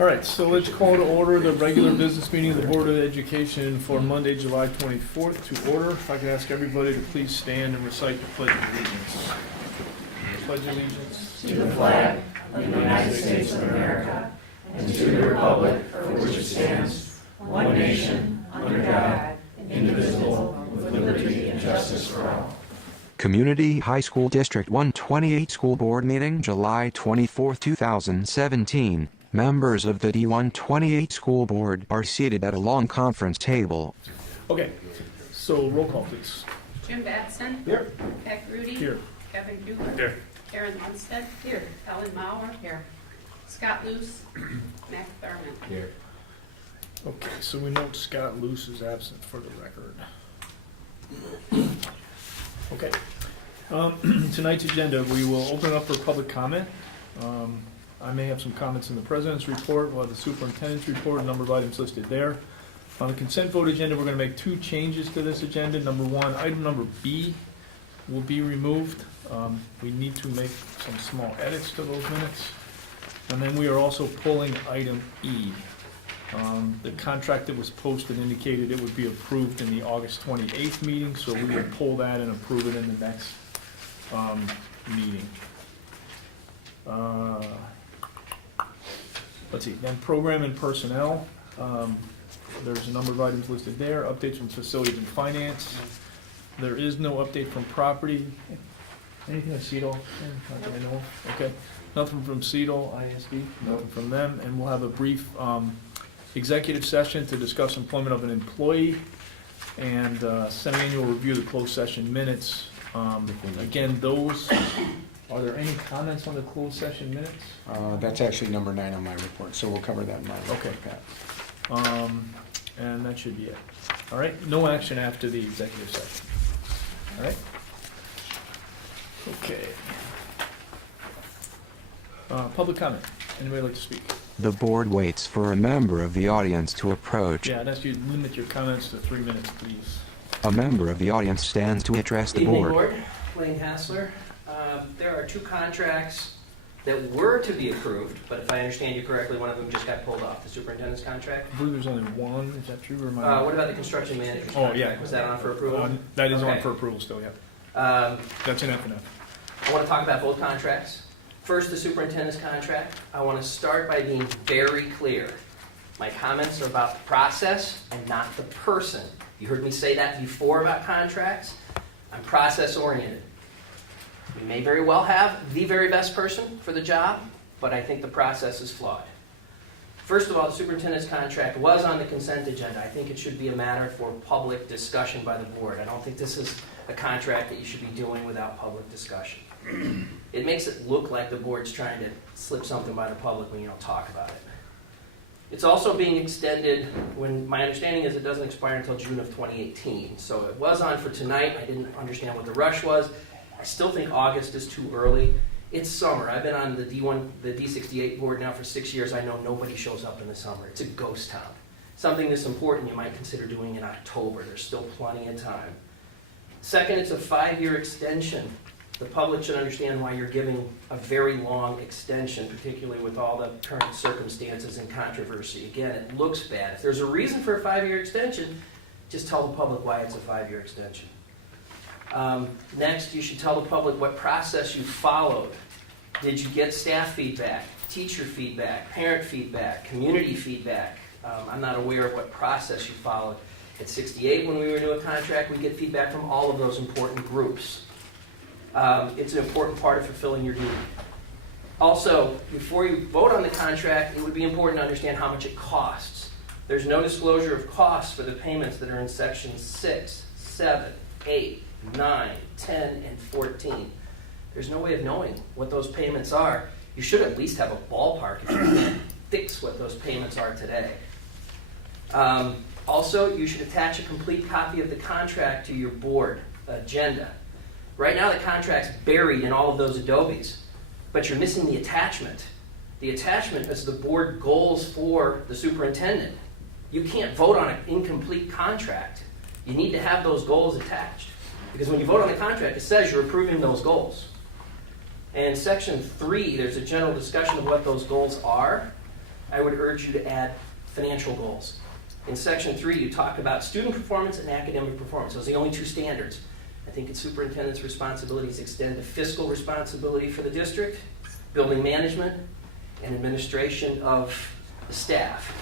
All right, so let's call to order the regular business meeting of the Board of Education for Monday, July 24th to order. If I could ask everybody to please stand and recite the Pledge of Allegiance. Pledge allegiance to the flag of the United States of America and to the republic for which it stands, one nation, under God, indivisible, with liberty and justice for all. Community High School District 128 School Board meeting July 24, 2017. Members of the D128 School Board are seated at a long conference table. Okay, so roll call, please. Jim Batson. Here. Peck Rudy. Here. Kevin Dugan. Here. Karen Lundstedt. Here. Ellen Mauer. Here. Scott Luce. Mac Thurman. Here. Okay, so we note Scott Luce is absent for the record. Okay. Tonight's agenda, we will open up for public comment. I may have some comments in the president's report. We'll have the superintendent's report, a number of items listed there. On the consent vote agenda, we're going to make two changes to this agenda. Number one, item number B will be removed. We need to make some small edits to those minutes. And then we are also pulling item E. The contract that was posted indicated it would be approved in the August 28th meeting, so we will pull that and approve it in the next meeting. Let's see, then program and personnel. There's a number of items listed there. Updates from facilities and finance. There is no update from property. Anything on CEDAW? Not that I know of. Okay. Nothing from CEDAW, ISD, nothing from them. And we'll have a brief executive session to discuss employment of an employee and semi-annual review of the closed session minutes. Again, those, are there any comments on the closed session minutes? That's actually number 9 on my report, so we'll cover that in my report, Okay. Pat. And that should be it. All right, no action after the executive session. All right? Okay. Public comment. Anybody like to speak? The board waits for a member of the audience to approach. Yeah, I'd ask you to limit your comments to 3 minutes, please. A member of the audience stands to address the Evening, board. Board. Wayne Hassler. There are two contracts that were to be approved, but if I understand you correctly, one of them just got pulled off, the superintendent's contract. I believe there's only one, is that true, or am I? What about the construction manager's Oh, contract? yeah. Was that on for approval? That is on Okay. for approval still, yeah. That's an F and F. I want to talk about both contracts. First, the superintendent's contract. I want to start by being very clear. My comments are about the process and not the person. You heard me say that before about contracts. I'm process-oriented. We may very well have the very best person for the job, but I think the process is flawed. First of all, the superintendent's contract was on the consent agenda. I think it should be a matter for public discussion by the board. I don't think this is a contract that you should be doing without public discussion. It makes it look like the board's trying to slip something by the public when you don't talk about it. It's also being extended when my understanding is it doesn't expire until June of 2018. So it was on for tonight. I didn't understand what the rush was. I still think August is too early. It's summer. I've been on the D68 board now for 6 years. I know nobody shows up in the summer. It's a ghost town. Something this important you might consider doing in October. There's still plenty of time. Second, it's a 5-year extension. The public should understand why you're giving a very long extension, particularly with all the current circumstances and controversy. Again, it looks bad. If there's a reason for a 5-year extension, just tell the public why it's a 5-year extension. Next, you should tell the public what process you followed. Did you get staff feedback, teacher feedback, parent feedback, community feedback? I'm not aware of what process you followed. At 68, when we renew a contract, we get feedback from all of those important groups. It's an important part of fulfilling your duty. Also, before you vote on the contract, it would be important to understand how much it costs. There's no disclosure of costs for the payments that are in sections 6, 7, 8, 9, 10, and 14. There's no way of knowing what those payments are. You should at least have a ballpark if you can't fix what those payments are today. Also, you should attach a complete copy of the contract to your board agenda. Right now, the contract's buried in all of those Adobes, but you're missing the attachment. The attachment is the board goals for the superintendent. You can't vote on an incomplete contract. You need to have those goals attached. Because when you vote on the contract, it says you're approving those goals. And in section 3, there's a general discussion of what those goals are. I would urge you to add financial goals. In section 3, you talk about student performance and academic performance. Those are the only two standards. I think its superintendent's responsibilities extend to fiscal responsibility for the district, building management, and administration of the staff.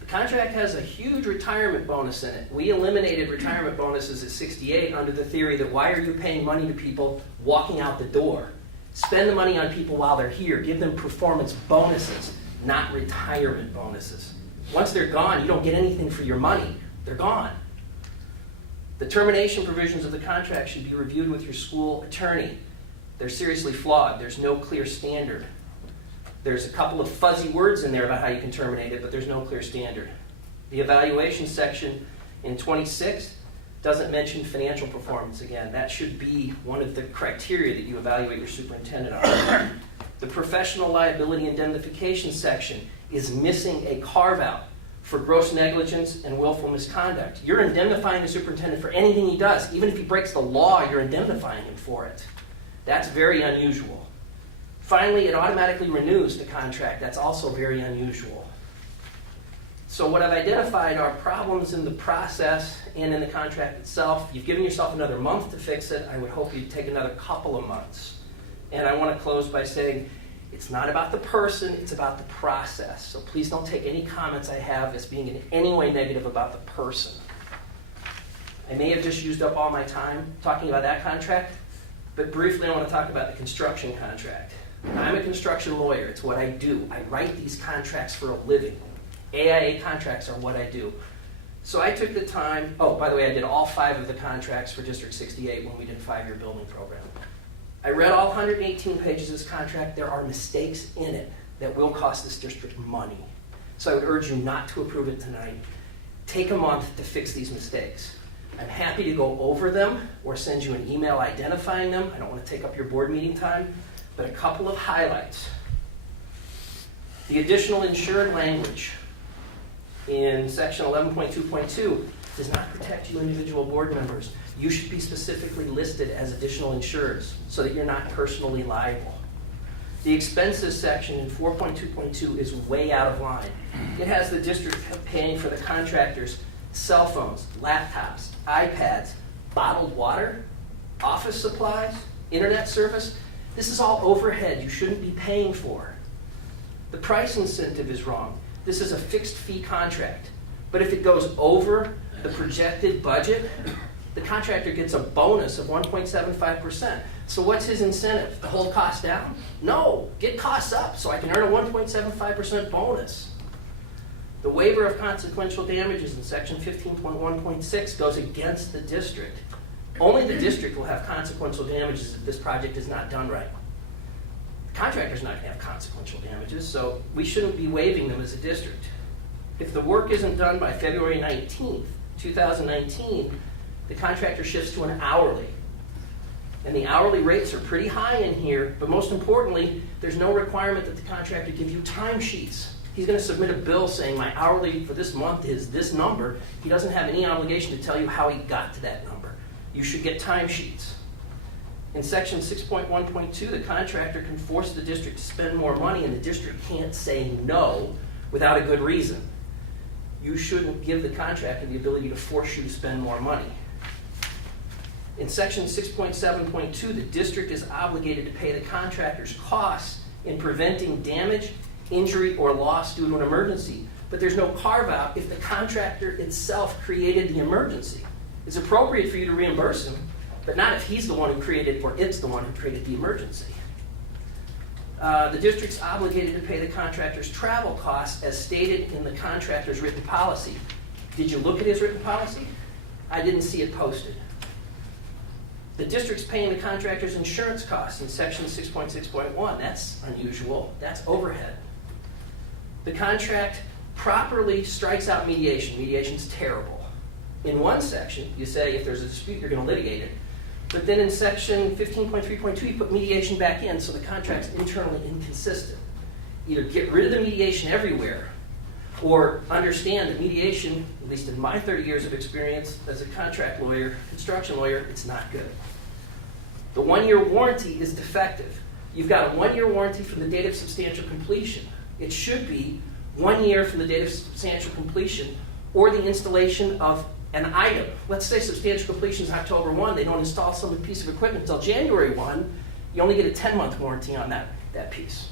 The contract has a huge retirement bonus in it. We eliminated retirement bonuses at 68 under the theory that why are you paying money to people walking out the door? Spend the money on people while they're here. Give them performance bonuses, not retirement bonuses. Once they're gone, you don't get anything for your money. They're gone. The termination provisions of the contract should be reviewed with your school attorney. They're seriously flawed. There's no clear standard. There's a couple of fuzzy words in there about how you can terminate it, but there's no clear standard. The evaluation section in 26 doesn't mention financial performance again. That should be one of the criteria that you evaluate your superintendent on. The professional liability indemnification section is missing a carve-out for gross negligence and willful misconduct. You're indemnifying the superintendent for anything he does. Even if he breaks the law, you're indemnifying him for it. That's very unusual. Finally, it automatically renews the contract. That's also very unusual. So what I've identified are problems in the process and in the contract itself. You've given yourself another month to fix it. I would hope you'd take another couple of months. And I want to close by saying it's not about the person, it's about the process. So please don't take any comments I have as being in any way negative about the person. I may have just used up all my time talking about that contract, but briefly I want to talk about the construction contract. I'm a construction lawyer. It's what I do. I write these contracts for a living. AIA contracts are what I do. So I took the time, oh, by the way, I did all 5 of the contracts for District 68 when we did a 5-year building program. I read all 118 pages of this contract. There are mistakes in it that will cost this district money. So I would urge you not to approve it tonight. Take a month to fix these mistakes. I'm happy to go over them or send you an email identifying them. I don't want to take up your board meeting time, but a couple of highlights. The additional insured language in section 11.2.2 does not protect you individual board members. You should be specifically listed as additional insureds so that you're not personally liable. The expenses section in 4.2.2 is way out of line. It has the district paying for the contractors' cell phones, laptops, iPads, bottled water, office supplies, internet service. This is all overhead you shouldn't be paying for. The price incentive is wrong. This is a fixed fee contract. But if it goes over the projected budget, the contractor gets a bonus of 1.75%. So what's his incentive? To hold costs down? No, get costs up so I can earn a 1.75% bonus. The waiver of consequential damages in section 15.1.6 goes against the district. Only the district will have consequential damages if this project is not done right. The contractor's not going to have consequential damages, so we shouldn't be waiving them as a district. If the work isn't done by February 19th, 2019, the contractor shifts to an hourly. And the hourly rates are pretty high in here, but most importantly, there's no requirement that the contractor give you timesheets. He's going to submit a bill saying my hourly for this month is this number. He doesn't have any obligation to tell you how he got to that number. You should get timesheets. In section 6.1.2, the contractor can force the district to spend more money, and the district can't say no without a good reason. You shouldn't give the contractor the ability to force you to spend more money. In section 6.7.2, the district is obligated to pay the contractor's costs in preventing damage, injury, or loss due to an emergency. But there's no carve-out if the contractor itself created the emergency. It's appropriate for you to reimburse him, but not if he's the one who created or it's the one who created the emergency. The district's obligated to pay the contractor's travel costs as stated in the contractor's written policy. Did you look at his written policy? I didn't see it posted. The district's paying the contractor's insurance costs in section 6.6.1. That's unusual. That's overhead. The contract properly strikes out mediation. Mediation's terrible. In one section, you say if there's a dispute, you're going to litigate it. But then in section 15.3.2, you put mediation back in, so the contract's internally inconsistent. Either get rid of the mediation everywhere, or understand that mediation, at least in my 30 years of experience as a contract lawyer, construction lawyer, it's not good. The 1-year warranty is defective. You've got a 1-year warranty from the date of substantial completion. It should be 1 year from the date of substantial completion or the installation of an item. Let's say substantial completion is October 1, they don't install some piece of equipment until January 1, you only get a 10-month warranty on that piece.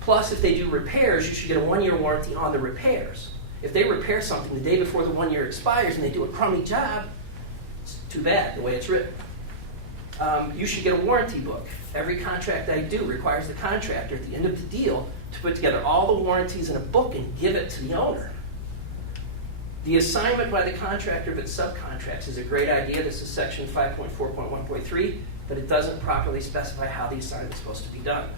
Plus, if they do repairs, you should get a 1-year warranty on the repairs. If they repair something the day before the 1 year expires and they do a crummy job, it's too bad the way it's written. You should get a warranty book. Every contract I do requires the contractor at the end of the deal to put together all the warranties in a book and give it to the owner. The assignment by the contractor of its subcontracts is a great idea. This is section 5.4.1.3, but it doesn't properly specify how the assignment is supposed to be done.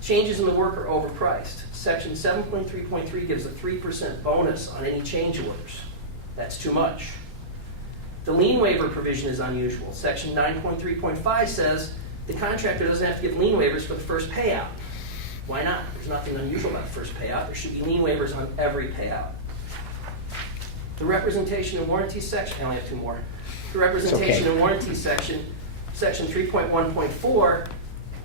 Changes in the work are overpriced. Section 7.3.3 gives a 3% bonus on any change orders. That's too much. The lien waiver provision is unusual. Section 9.3.5 says the contractor doesn't have to give lien waivers for the first payout. Why not? There's nothing unusual about the first payout. There should be lien waivers on every payout. The representation and warranty section, I only have two more. The representation and warranty section, section 3.1.4,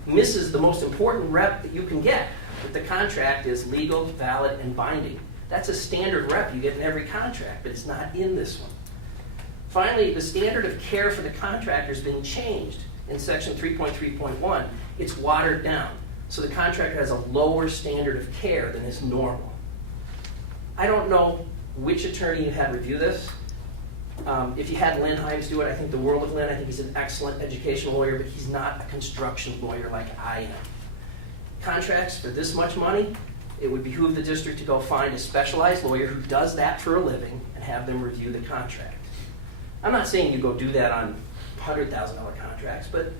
misses the most important rep that you can get, that the contract is legal, valid, and binding. That's a standard rep you get in every contract, but it's not in this one. Finally, the standard of care for the contractor has been changed in section 3.3.1. It's watered down, so the contractor has a lower standard of care than is normal. I don't know which attorney you had review this. If you had Lynn Himes do it, I think the world of Lynn. I think he's an excellent educational lawyer, but he's not a construction lawyer like I am. Contracts for this much money, it would behoove the district to go find a specialized lawyer who does that for a living and have them review the contract. I'm not saying you go do that on $100,000 contracts, but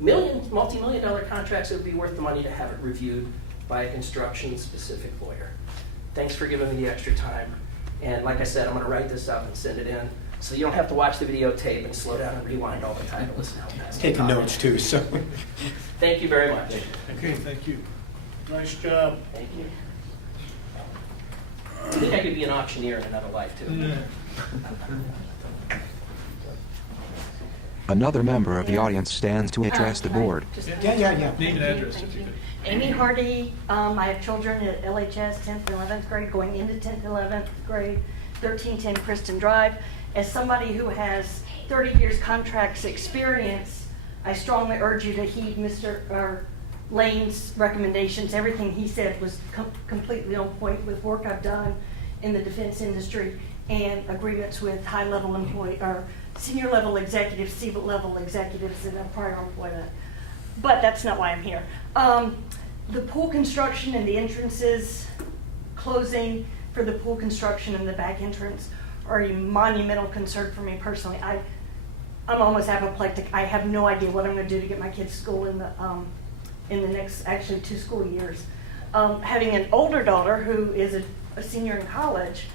multi-million-dollar contracts, it would be worth the money to have it reviewed by a construction-specific lawyer. Thanks for giving me the extra time. And like I said, I'm going to write this up and send it in, so you don't have to watch the videotape and slow down and rewind all the time to listen how fast I'm Taking talking. notes too, so. Thank you very much. Okay, thank you. Nice job. Thank you. I think I could be an auctioneer in another life, too. Another member of the audience stands to address the board. Yeah. Name and address if you could. Amy Hardy, I have children at LHS 10th and 11th grade, going into 10th and 11th grade, 1310 Kristen Drive. As somebody who has 30 years contracts experience, I strongly urge you to heed Mr. Lane's recommendations. Everything he said was completely on point with work I've done in the defense industry and agreements with high-level employee or senior-level executives, C-level executives in a prior employment. But that's not why I'm here. The pool construction and the entrances closing for the pool construction and the back entrance are a monumental concern for me personally. I'm almost apoplectic. I have no idea what I'm going to do to get my kids to school in the next, actually 2 school years. Having an older daughter who is a senior in college,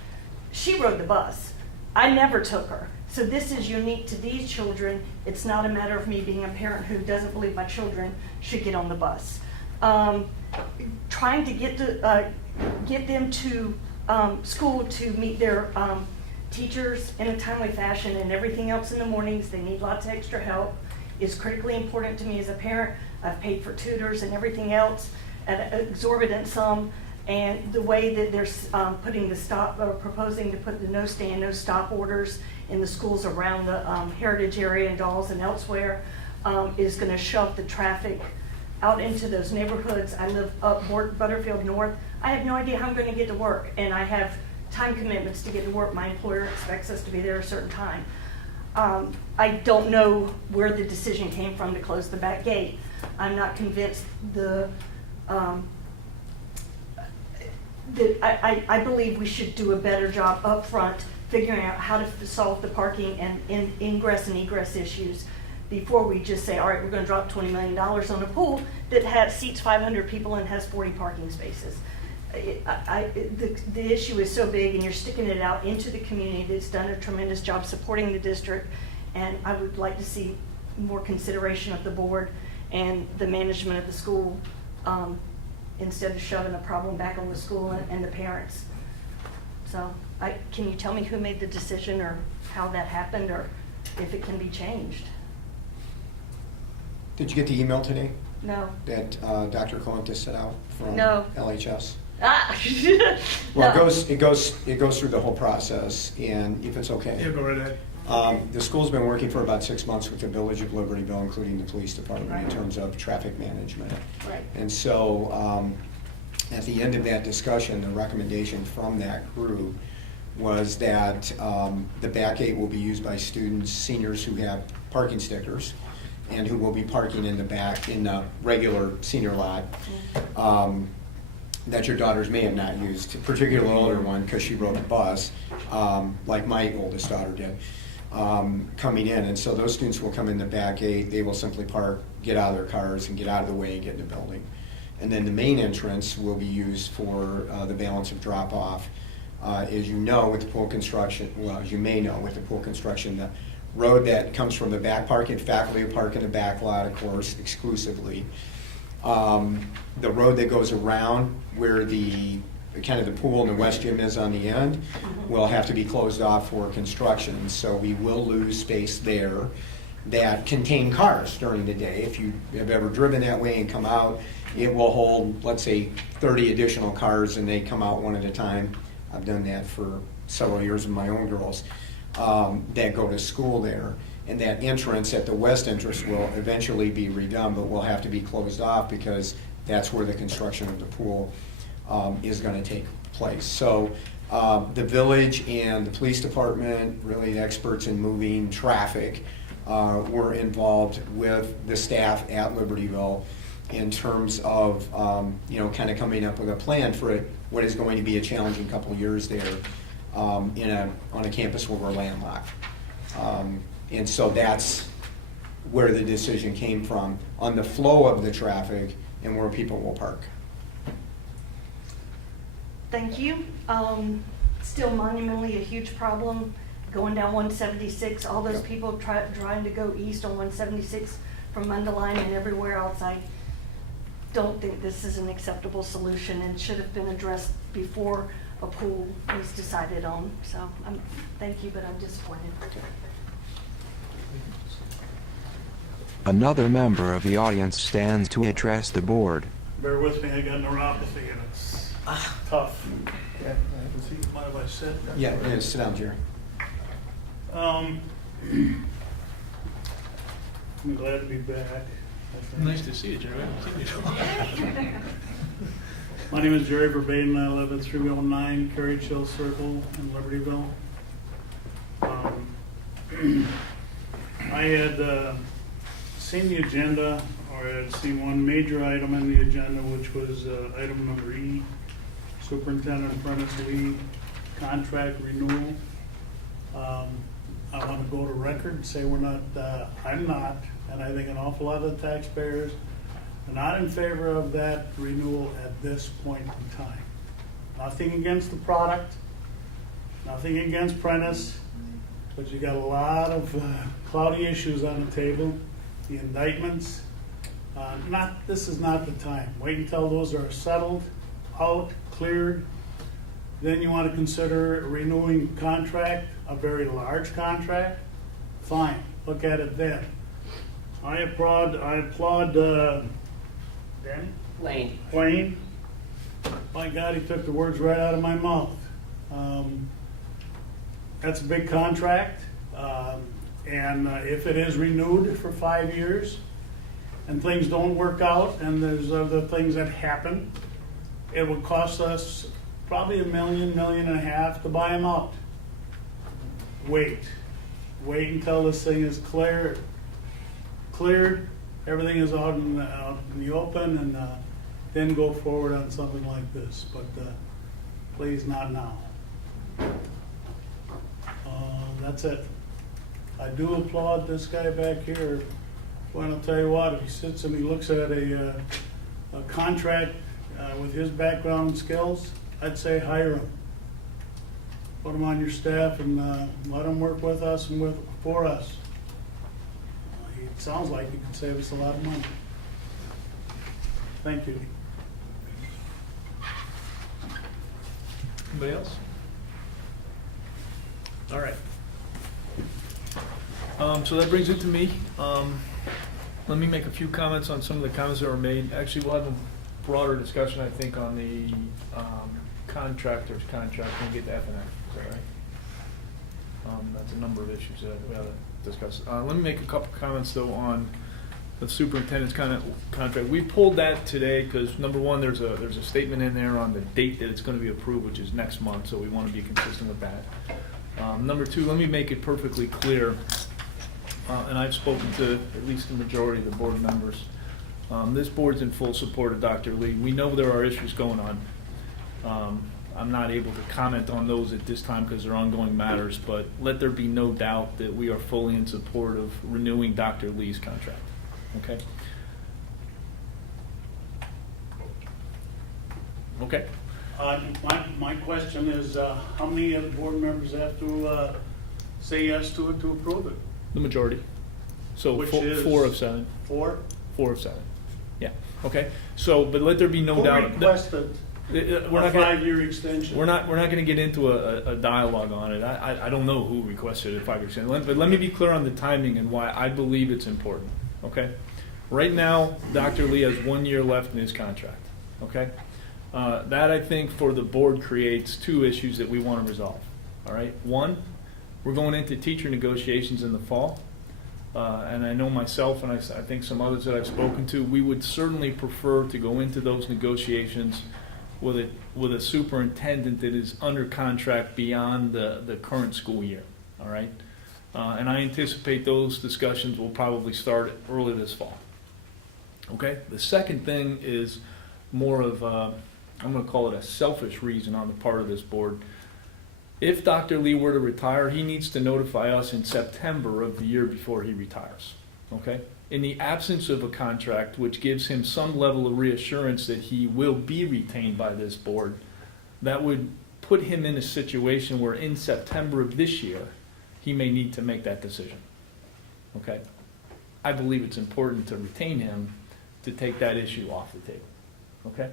she rode the bus. I never took her. So this is unique to these children. It's not a matter of me being a parent who doesn't believe my children should get on the bus. Trying to get them to school to meet their teachers in a timely fashion and everything else in the mornings, they need lots of extra help, is critically important to me as a parent. I've paid for tutors and everything else at an exorbitant sum. And the way that they're putting the stop, or proposing to put the no stand, no stop orders in the schools around the Heritage area and Dawes and elsewhere is going to shove the traffic out into those neighborhoods. I live up Butterfield North. I have no idea how I'm going to get to work, and I have time commitments to get to work. My employer expects us to be there a certain time. I don't know where the decision came from to close the back gate. I'm not convinced I believe we should do a better job up front figuring out how to solve the parking and ingress and egress issues before we just say, all right, we're going to drop $20 million on a pool that seats 500 people and has 40 parking spaces. The issue is so big, and you're sticking it out into the community that's done a tremendous job supporting the district, and I would like to see more consideration of the board and the management of the school instead of shoving the problem back on the school and the parents. So can you tell me who made the decision or how that happened or if it can be changed? Did you get the email today? No. that Dr. Colentus set out from No. LHS? Ah! Well, No. it goes through the whole process, and if it's okay. Yeah, go right ahead. The school's been working for about 6 months with the Village of Libertyville, including the police department, in terms of traffic management. Right. And so, at the end of that discussion, the recommendation from that group was that the back gate will be used by students, seniors who have parking stickers, and who will be parking in the back, in the regular senior lot, that your daughters may have not used, particularly the older one, because she rode the bus, like my oldest daughter did, coming in. And so those students will come in the back gate, they will simply park, get out of their cars, and get out of the way and get in the building. And then the main entrance will be used for the balance of drop-off. As you know, with the pool construction, well, as you may know, with the pool construction, the road that comes from the back parking, faculty will park in the back lot, of course, exclusively. The road that goes around where the kind of the pool and the west gym is on the end will have to be closed off for construction. So we will lose space there that contain cars during the day. If you have ever driven that way and come out, it will hold, let's say, 30 additional cars, and they come out one at a time. I've done that for several years with my own girls that go to school there. And that entrance at the west entrance will eventually be redone, but will have to be closed off because that's where the construction of the pool is going to take place. So the village and the police department, really the experts in moving traffic, were involved with the staff at Libertyville in terms of kind of coming up with a plan for what is going to be a challenging couple of years there on a campus where we're landlocked. And so that's where the decision came from, on the flow of the traffic and where people will park. Thank you. Still monumentally a huge problem going down 176. All those people trying to go east on 176 from Mundelein and everywhere else. I don't think this is an acceptable solution and should have been addressed before a pool was decided on. So thank you, but I'm disappointed. Another member of the audience stands to address the board. Bear with me, I got neuropathy and it's tough. Yeah, I can see. Mind if I sit? Yeah, sit down, Jerry. I'm glad to be back. I think. Nice to see you, Jerry. I haven't seen you. My name is Jerry Verbaden, I live at 309 Carriage Hill Circle in Libertyville. I had seen the agenda, or I had seen one major item in the agenda, which was item number E, Superintendent Apprentice Lee contract renewal. I want to go to record and say we're not, I'm not, and I think an awful lot of the taxpayers are not in favor of that renewal at this point in time. Nothing against the product, nothing against Prentice, but you got a lot of cloudy issues on the table. The indictments, this is not the time. Wait until those are settled, out, cleared. Then you want to consider renewing contract, a very large contract. Fine, look at it then. I applaud Danny? Wayne. My God, he took the words right out of my mouth. That's a big contract. And if it is renewed for 5 years and things don't work out and there's other things that happen, it would cost us probably $1 million, $1.5 million to buy them out. Wait until this thing is cleared, everything is out in the open, and then go forward on something like this. But please, not now. That's it. I do applaud this guy back here. Well, I'll tell you what, if he sits and he looks at a contract with his background and skills, I'd say hire him. Put him on your staff and let him work with us and for us. It sounds like he can save us a lot of money. Thank you. Anybody else? All right. So that brings it to me. Let me make a few comments on some of the comments that were made. Actually, we'll have a broader discussion, I think, on the contractor's contract when we get to F and F. Is that right? That's a number of issues that we ought to discuss. Let me make a couple comments, though, on the superintendent's contract. We pulled that today because, number one, there's a statement in there on the date that it's going to be approved, which is next month, so we want to be consistent with that. Number two, let me make it perfectly clear, and I've spoken to at least the majority of the board members. This board's in full support of Dr. Lee. We know there are issues going on. I'm not able to comment on those at this time because they're ongoing matters, but let there be no doubt that we are fully in support of renewing Dr. Lee's contract. Okay? Okay. My question is, how many of the board members have to say yes to it to approve it? The majority. So Which is 4 of 7. 4? 4 of 7. Yeah. Okay. So, but let there be no Who doubt. requested We're a not gonna, 5-year extension? we're not going to get into a dialogue on it. I don't know who requested a 5-year extension, but let me be clear on the timing and why I believe it's important. Okay. Right now, Dr. Lee has 1 year left in his contract. Okay. That, I think, for the board creates 2 issues that we want to resolve. All right. One, we're going into teacher negotiations in the fall. And I know myself and I think some others that I've spoken to, we would certainly prefer to go into those negotiations with a superintendent that is under contract beyond the current school year. All right. And I anticipate those discussions will probably start early this fall. Okay. The second thing is more of I'm going to call it a selfish reason on the part of this board. If Dr. Lee were to retire, he needs to notify us in September of the year before he retires. Okay? In the absence of a contract which gives him some level of reassurance that he will be retained by this board, that would put him in a situation where in September of this year, he may need to make that decision. Okay? I believe it's important to retain him to take that issue off the table. Okay?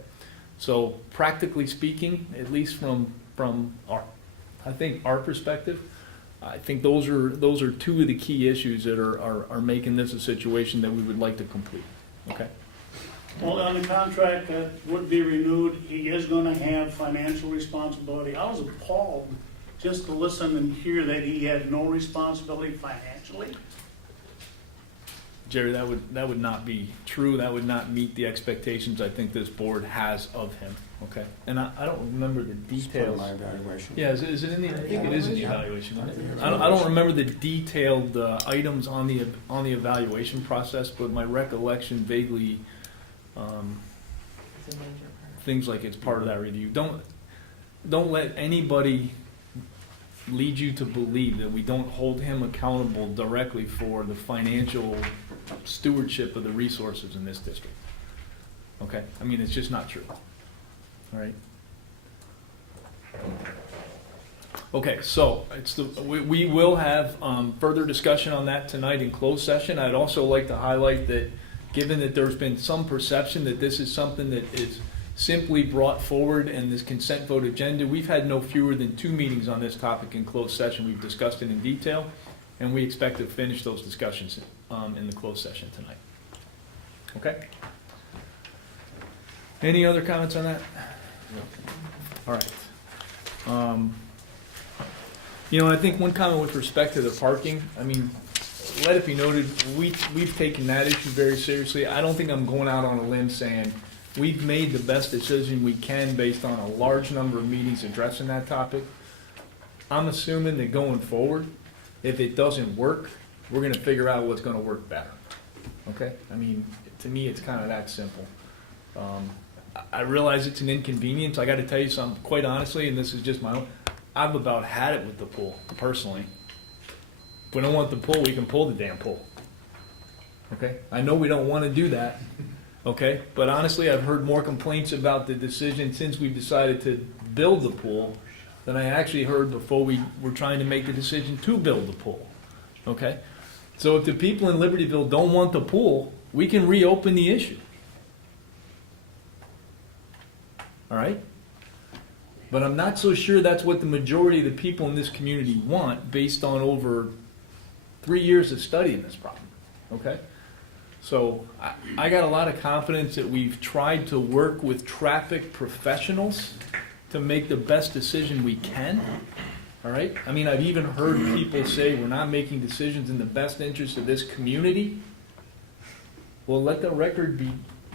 So practically speaking, at least from our perspective, I think those are 2 of the key issues that are making this a situation that we would like to complete. Okay. Well, on the contract that would be renewed, he is going to have financial responsibility. I was appalled just to listen and hear that he had no responsibility financially. Jerry, that would not be true. That would not meet the expectations I think this board has of him. Okay, and I don't remember the It's part of details. my evaluation. Yeah, is it in the? I think it is in the evaluation. Isn't it? I don't remember the detailed items on the evaluation process, but my recollection vaguely things like it's part of that review. Don't let anybody lead you to believe that we don't hold him accountable directly for the financial stewardship of the resources in this district. Okay? I mean, it's just not true. All right? Okay, so we will have further discussion on that tonight in closed session. I'd also like to highlight that given that there's been some perception that this is something that is simply brought forward in this consent vote agenda, we've had no fewer than 2 meetings on this topic in closed session. We've discussed it in detail, and we expect to finish those discussions in the closed session tonight. Okay? Any other comments on that? No. All right. I think one comment with respect to the parking, I mean, let it be noted, we've taken that issue very seriously. I don't think I'm going out on a limb saying we've made the best decision we can based on a large number of meetings addressing that topic. I'm assuming that going forward, if it doesn't work, we're going to figure out what's going to work better. Okay? I mean, to me, it's kind of that simple. I realize it's an inconvenience. I got to tell you something, quite honestly, and this is just my own. I've about had it with the pool, personally. If we don't want the pool, we can pull the damn pool. Okay? I know we don't want to do that. Okay? But honestly, I've heard more complaints about the decision since we've decided to build the pool than I actually heard before we were trying to make the decision to build the pool. Okay? So if the people in Libertyville don't want the pool, we can reopen the issue. All right? But I'm not so sure that's what the majority of the people in this community want based on over 3 years of studying this problem. Okay? So I got a lot of confidence that we've tried to work with traffic professionals to make the best decision we can. All right? I mean, I've even heard people say we're not making decisions in the best interest of this community. Well, let the record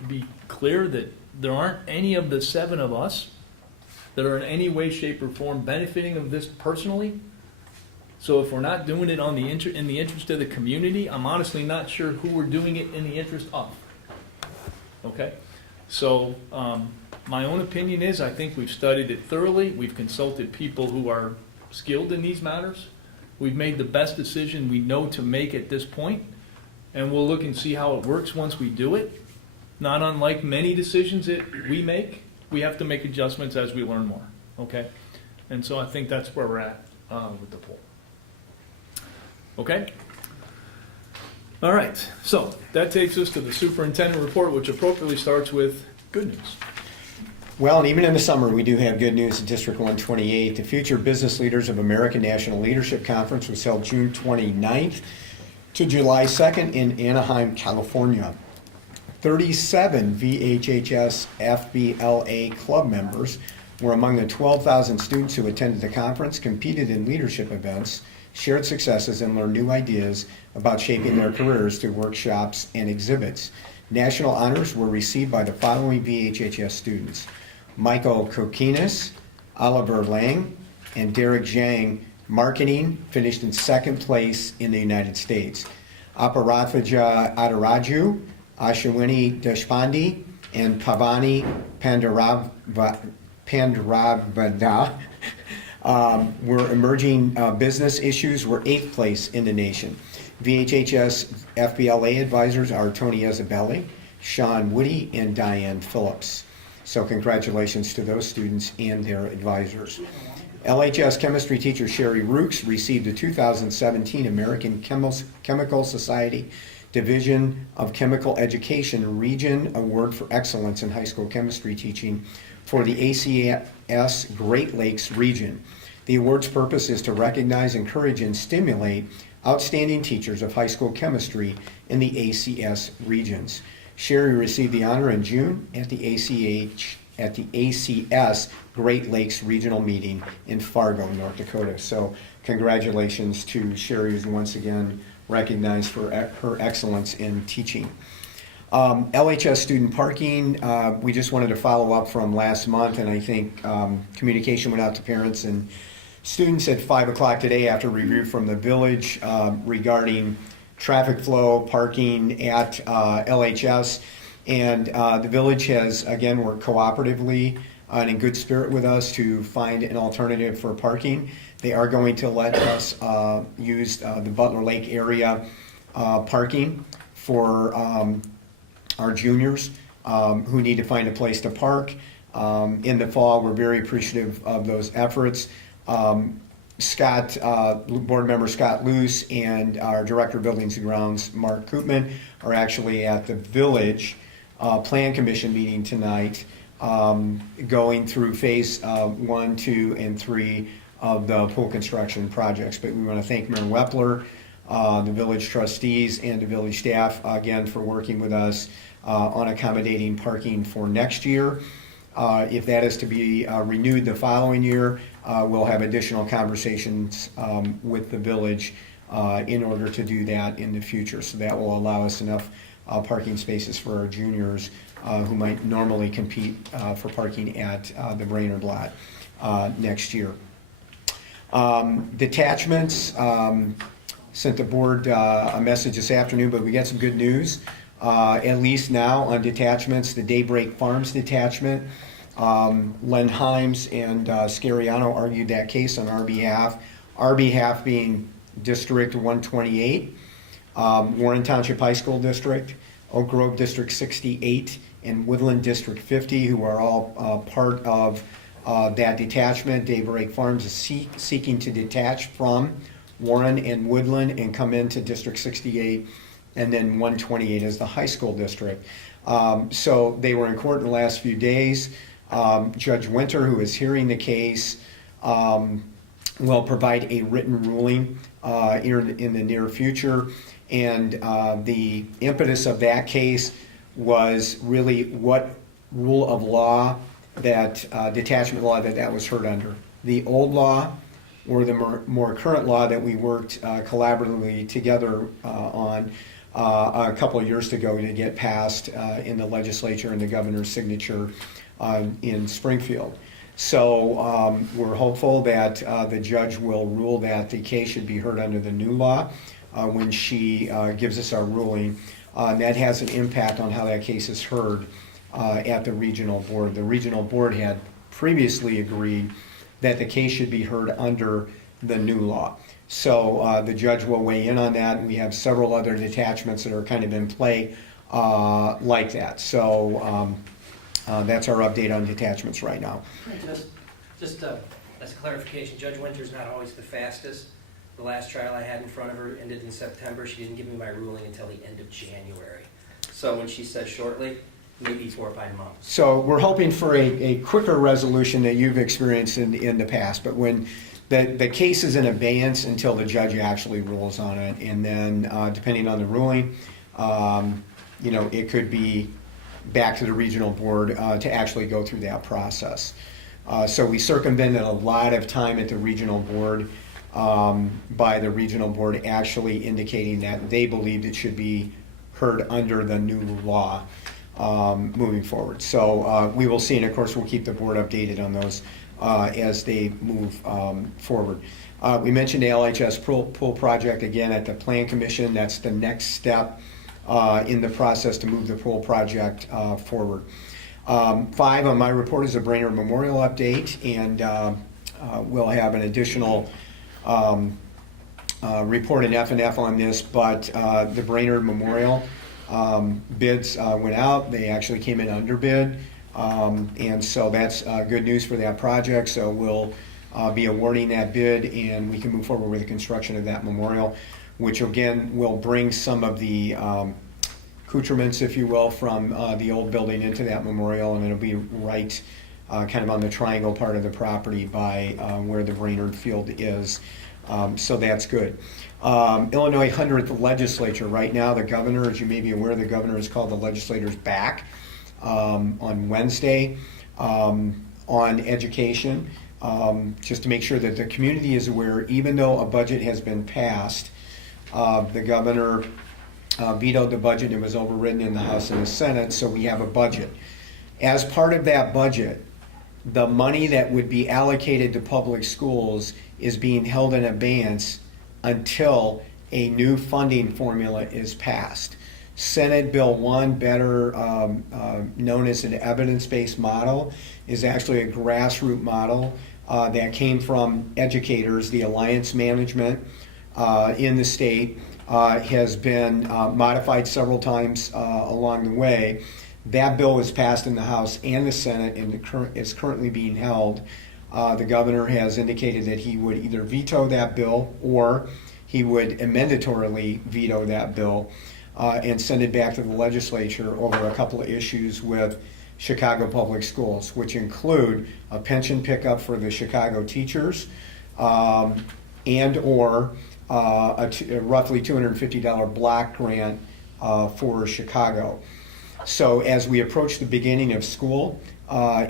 be clear that there aren't any of the 7 of us that are in any way, shape, or form benefiting of this personally. So if we're not doing it in the interest of the community, I'm honestly not sure who we're doing it in the interest of. Okay? So my own opinion is I think we've studied it thoroughly. We've consulted people who are skilled in these matters. We've made the best decision we know to make at this point, and we'll look and see how it works once we do it. Not unlike many decisions that we make, we have to make adjustments as we learn more. Okay? And so I think that's where we're at with the poll. Okay? All right, so that takes us to the superintendent report, which appropriately starts with good news. Well, and even in the summer, we do have good news at District 128. The Future Business Leaders of American National Leadership Conference was held June 29th to July 2nd in Anaheim, California. 37 VHHS FBLA club members were among the 12,000 students who attended the conference, competed in leadership events, shared successes, and learned new ideas about shaping their careers through workshops and exhibits. National honors were received by the following VHHS students: Michael Kokinis, Oliver Lang, and Derek Zhang. Marketing finished in 2nd place in the United States. Aparathaja Adaraju, Ashwini Deshpande, and Pavani Pandravada were emerging business issues, were 8th place in the nation. VHHS FBLA advisors are Tony Isabelli, Sean Woody, and Diane Phillips. So congratulations to those students and their advisors. LHS chemistry teacher Sherry Rooks received the 2017 American Chemical Society Division of Chemical Education Region Award for Excellence in High School Chemistry Teaching for the ACS Great Lakes region. The award's purpose is to recognize, encourage, and stimulate outstanding teachers of high school chemistry in the ACS regions. Sherry received the honor in June at the ACS Great Lakes Regional Meeting in Fargo, North Dakota. So congratulations to Sherry, who's once again recognized for her excellence in teaching. LHS student parking, we just wanted to follow up from last month, and I think communication went out to parents and students at 5 o'clock today after review from the village regarding traffic flow, parking at LHS. And the village has, again, worked cooperatively and in good spirit with us to find an alternative for parking. They are going to let us use the Butler Lake area parking for our juniors who need to find a place to park. In the fall, we're very appreciative of those efforts. Board member Scott Luce and our Director of Buildings and Grounds, Mark Koopman, are actually at the Village Plan Commission meeting tonight, going through phase 1, 2, and 3 of the pool construction projects. But we want to thank Mayor Wepler, the village trustees, and the village staff again for working with us on accommodating parking for next year. If that is to be renewed the following year, we'll have additional conversations with the village in order to do that in the future. So that will allow us enough parking spaces for our juniors who might normally compete for parking at the Brainerd lot next year. Detachments, sent the board a message this afternoon, but we got some good news. At least now on detachments, the Daybreak Farms detachment, Len Himes and Scariano argued that case on our behalf being District 128, Warren Township High School District, Oak Grove District 68, and Woodland District 50, who are all part of that detachment. Daybreak Farms is seeking to detach from Warren and Woodland and come into District 68, and then 128 as the high school district. So they were in court in the last few days. Judge Winter, who is hearing the case, will provide a written ruling in the near future. And the impetus of that case was really what rule of law that detachment law that was heard under. The old law or the more current law that we worked collaboratively together on a couple of years ago to get passed in the legislature and the governor's signature in Springfield. So we're hopeful that the judge will rule that the case should be heard under the new law when she gives us our ruling. That has an impact on how that case is heard at the regional board. The regional board had previously agreed that the case should be heard under the new law. So the judge will weigh in on that. We have several other detachments that are kind of in play like that. So that's our update on detachments right now. Just as a clarification, Judge Winter's not always the fastest. The last trial I had in front of her ended in September. She didn't give me my ruling until the end of January. So when she says shortly, maybe 4 or 5 months. So we're hoping for a quicker resolution that you've experienced in the past. But when the case is in abeyance until the judge actually rules on it, and then depending on the ruling, it could be back to the regional board to actually go through that process. So we circumvented a lot of time at the regional board by the regional board actually indicating that they believed it should be heard under the new law moving forward. So we will see, and of course we'll keep the board updated on those as they move forward. We mentioned the LHS pool project again at the Plan Commission. That's the next step in the process to move the pool project forward. 5 on my report is a Brainerd Memorial update, and we'll have an additional report in F&F on this, but the Brainerd Memorial bids went out. They actually came in under bid, and so that's good news for that project. So we'll be awarding that bid, and we can move forward with the construction of that memorial, which again will bring some of the accoutrements, if you will, from the old building into that memorial, and it'll be right kind of on the triangle part of the property by where the Brainerd field is. So that's good. Illinois 100th legislature. Right now, the governor, as you may be aware, the governor has called the legislators back on Wednesday on education, just to make sure that the community is aware, even though a budget has been passed, the governor vetoed the budget. It was overridden in the House and the Senate, so we have a budget. As part of that budget, the money that would be allocated to public schools is being held in abeyance until a new funding formula is passed. Senate Bill 1, better known as an evidence-based model, is actually a grassroots model that came from educators. The alliance management in the state has been modified several times along the way. That bill was passed in the House and the Senate and is currently being held. The governor has indicated that he would either veto that bill or he would emendatorily veto that bill and send it back to the legislature over a couple of issues with Chicago Public Schools, which include a pension pickup for the Chicago teachers and or a roughly $250 block grant for Chicago. So as we approach the beginning of school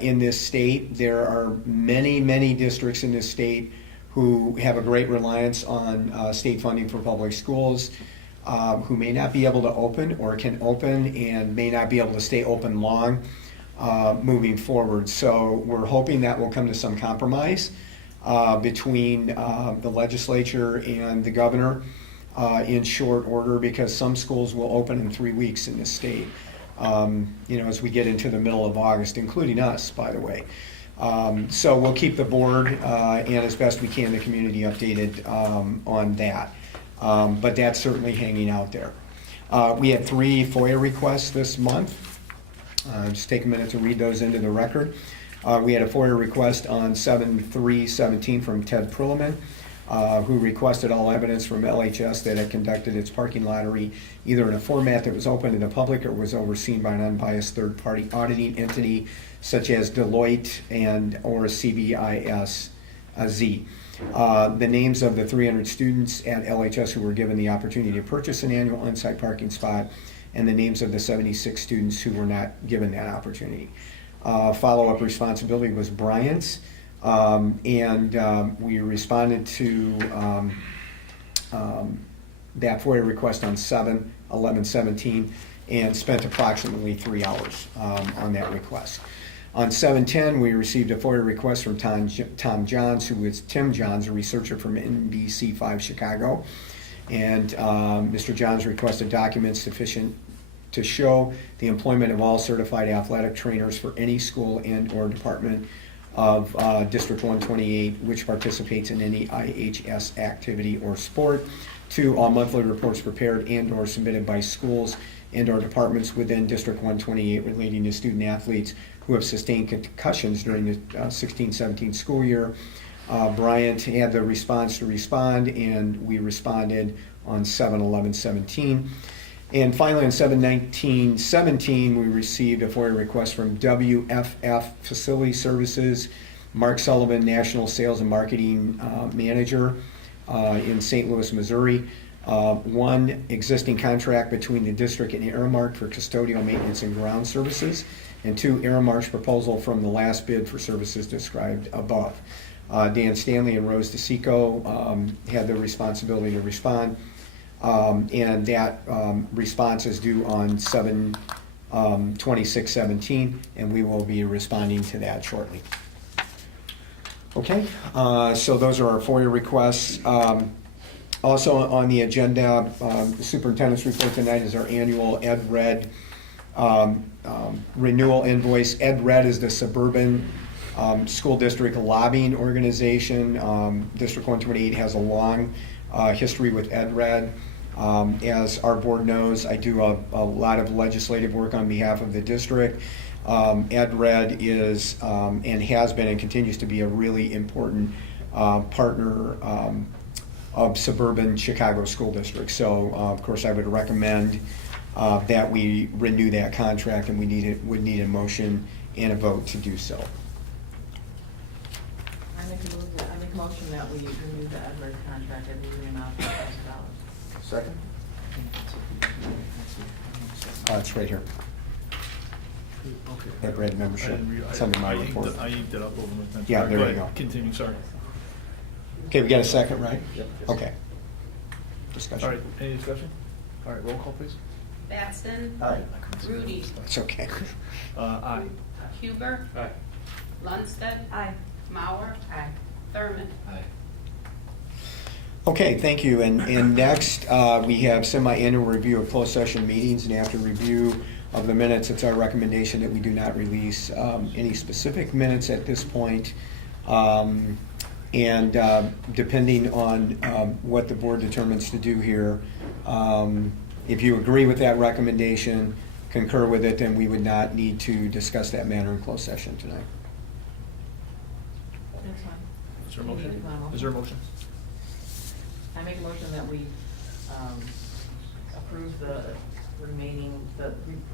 in this state, there are many, many districts in this state who have a great reliance on state funding for public schools, who may not be able to open or can open and may not be able to stay open long moving forward. So we're hoping that will come to some compromise between the legislature and the governor in short order, because some schools will open in 3 weeks in this state. As we get into the middle of August, including us, by the way. So we'll keep the board and as best we can the community updated on that. But that's certainly hanging out there. We had 3 FOIA requests this month. Just take a minute to read those into the record. We had a FOIA request on 7/3/17 from Ted Perlman, who requested all evidence from LHS that it conducted its parking lottery either in a format that was open to the public or was overseen by an unbiased third-party auditing entity such as Deloitte and or CBIS Z. The names of the 300 students at LHS who were given the opportunity to purchase an annual on-site parking spot, and the names of the 76 students who were not given that opportunity. Follow-up responsibility was Brian's, and we responded to that FOIA request on 7/11/17 and spent approximately 3 hours on that request. On 7/10, we received a FOIA request from Tom Johns, who is Tim Johns, a researcher from NBC5 Chicago. And Mr. Johns requested documents sufficient to show the employment of all certified athletic trainers for any school and/or department of District 128 which participates in any IHS activity or sport. 2, all monthly reports prepared and/or submitted by schools and/or departments within District 128 relating to student athletes who have sustained concussions during the 16-17 school year. Bryant had the response to respond, and we responded on 7/11/17. And finally, on 7/19/17, we received a FOIA request from WFF Facility Services, Mark Sullivan, National Sales and Marketing Manager in St. Louis, Missouri. 1, existing contract between the district and Aramark for custodial maintenance and ground services, and 2, Aramark's proposal from the last bid for services described above. Dan Stanley and Rose DeSico had the responsibility to respond, and that response is due on 7/26/17, and we will be responding to that shortly. Okay, so those are our FOIA requests. Also on the agenda, the superintendent's report tonight is our annual Ed Red renewal invoice. Ed Red is the suburban school district lobbying organization. District 128 has a long history with Ed Red. As our board knows, I do a lot of legislative work on behalf of the district. Ed Red is and has been and continues to be a really important partner of suburban Chicago school districts. So, of course, I would recommend that we renew that contract, and we would need a motion and a vote to do so. I make a motion that we renew the Edward contract at the amount of $5,000. Second? It's right here. Okay. Ed Red I membership. didn't read- It's under my report. I inked it up over my pen. Yeah, Sorry, there you ahead. go. Continue, sorry. Okay, we got a second, right? Yep. Okay. Discussion. All right, any discussion? All right, roll call, please. Batson. Aye. Rudy. It's okay. Aye. Huber. Aye. Lundstedt. Aye. Mauer. Aye. Thurman. Aye. Okay, thank you. And next, we have semi-annual review of closed session meetings, and after review of the minutes, it's our recommendation that we do not release any specific minutes at this point. And depending on what the board determines to do here, if you agree with that recommendation, concur with it, then we would not need to discuss that matter in closed session tonight. That's fine. Is there a motion? Is there a motion? I make a motion that we approve the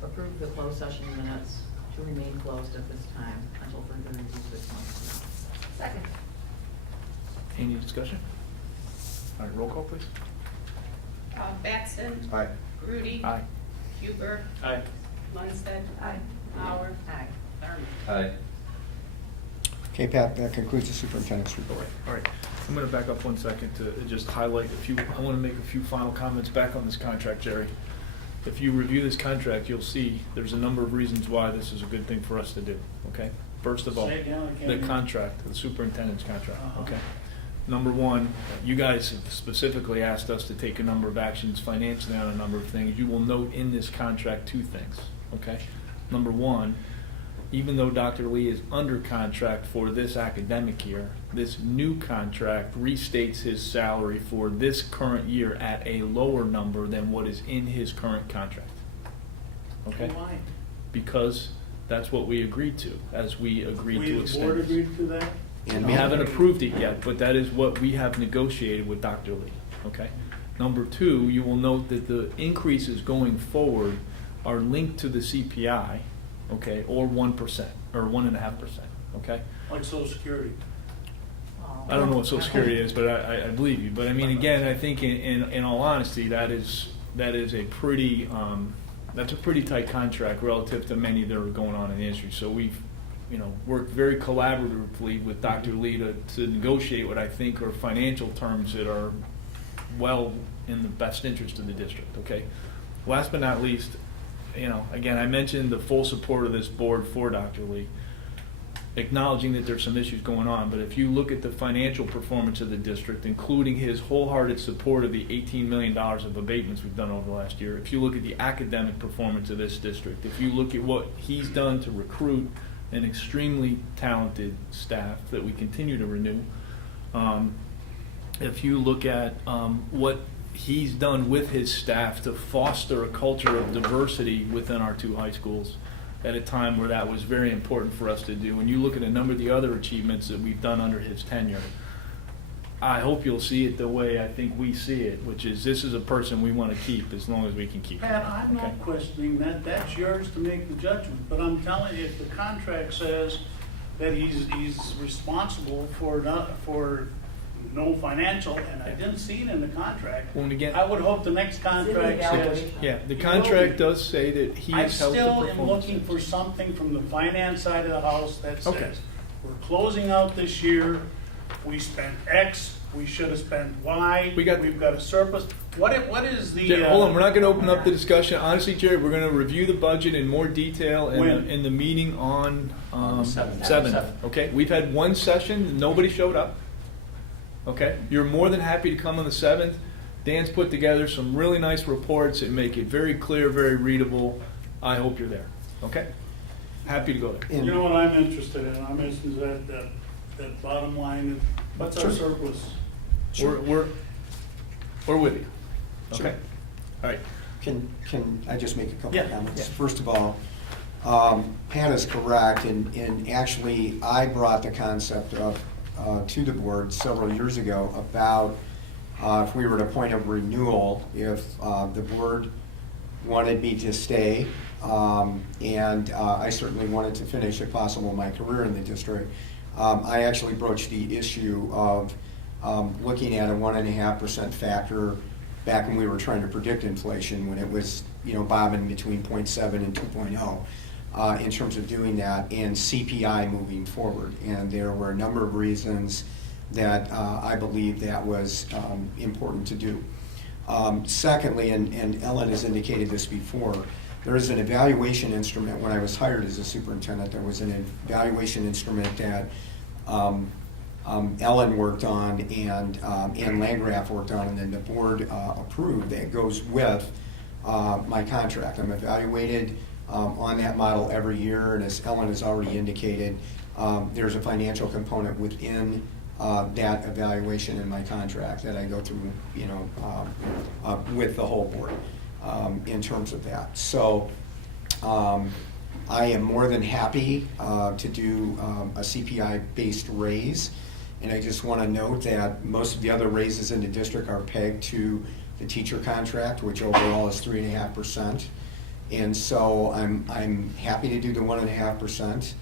approve the closed session minutes to remain closed at this time until further review 6 months from now. Second. Any discussion? All right, roll call, please. Batson. Aye. Rudy. Aye. Huber. Aye. Lundstedt. Aye. Mauer. Aye. Thurman. Aye. Okay, Pat, that concludes the superintendent's report. All right, I'm gonna back up 1 second to just highlight a few, I wanna make a few final comments back on this contract, Jerry. If you review this contract, you'll see there's a number of reasons why this is a good thing for us to do, okay? First of all, Say it again, I can't the hear. contract, the superintendent's contract, Uh-huh. okay? Number one, you guys have specifically asked us to take a number of actions financially on a number of things. You will note in this contract 2 things, okay? Number one, even though Dr. Lee is under contract for this academic year, this new contract restates his salary for this current year at a lower number than what is in his current contract. Okay? Why? Because that's what we agreed to, as we agreed to We, the extend board this. agreed to that? And We haven't approved it yet, but that is what we have negotiated with Dr. Lee, okay? Number two, you will note that the increases going forward are linked to the CPI, okay, or 1%, or 1.5%, okay? Like Social Security? I don't know what Social Security is, but I believe you. But I mean, again, I think in all honesty, that is a pretty, that's a pretty tight contract relative to many that are going on in the industry. So we've, worked very collaboratively with Dr. Lee to negotiate what I think are financial terms that are well in the best interest of the district, okay? Last but not least, again, I mentioned the full support of this board for Dr. Lee, acknowledging that there's some issues going on, but if you look at the financial performance of the district, including his wholehearted support of the $18 million of abatements we've done over the last year, if you look at the academic performance of this district, if you look at what he's done to recruit an extremely talented staff that we continue to renew, if you look at what he's done with his staff to foster a culture of diversity within our two high schools at a time where that was very important for us to do. When you look at a number of the other achievements that we've done under his tenure, I hope you'll see it the way I think we see it, which is this is a person we want to keep as long as we can keep. Pat, I'm Okay. not questioning that. That's yours to make the judgment. But I'm telling you, if the contract says that he's responsible for no financial, and I didn't see it in the contract, Well, and again, I would hope the next contract says. yeah, the contract does say that he I has held the still am performance. looking for something from the finance side of the house that Okay. says, we're closing out this year, we spent X, we should have spent Y, we've got a surplus. What is the? Jerry, hold on, we're not going to open up the discussion. Honestly, Jerry, we're going to review the budget in more detail When? in the meeting on On the 7th. 7th. Okay, we've had one session, nobody showed up. Okay, you're more than happy to come on the 7th. Dan's put together some really nice reports that make it very clear, very readable. I hope you're there. Okay, happy to go there. You know what I'm interested in? I'm interested in that bottom line, what's our surplus? We're with you. Okay, Sure. all right. Can I just make a couple of Yeah, comments? yeah. First of all, Pat is correct, and actually, I brought the concept of to the board several years ago about if we were to point of renewal, if the board wanted me to stay, and I certainly wanted to finish, if possible, my career in the district. I actually broached the issue of looking at a 1.5% factor back when we were trying to predict inflation, when it was bobbing between 0.7 and 2.0, in terms of doing that, and CPI moving forward. And there were a number of reasons that I believe that was important to do. Secondly, and Ellen has indicated this before, there is an evaluation instrument. When I was hired as a superintendent, there was an evaluation instrument that Ellen worked on and Landgraf worked on, and then the board approved, that goes with my contract. I'm evaluated on that model every year, and as Ellen has already indicated, there's a financial component within that evaluation in my contract that I go through, with the whole board in terms of that. So I am more than happy to do a CPI-based raise, and I just want to note that most of the other raises in the district are pegged to the teacher contract, which overall is 3.5%. And so I'm happy to do the 1.5%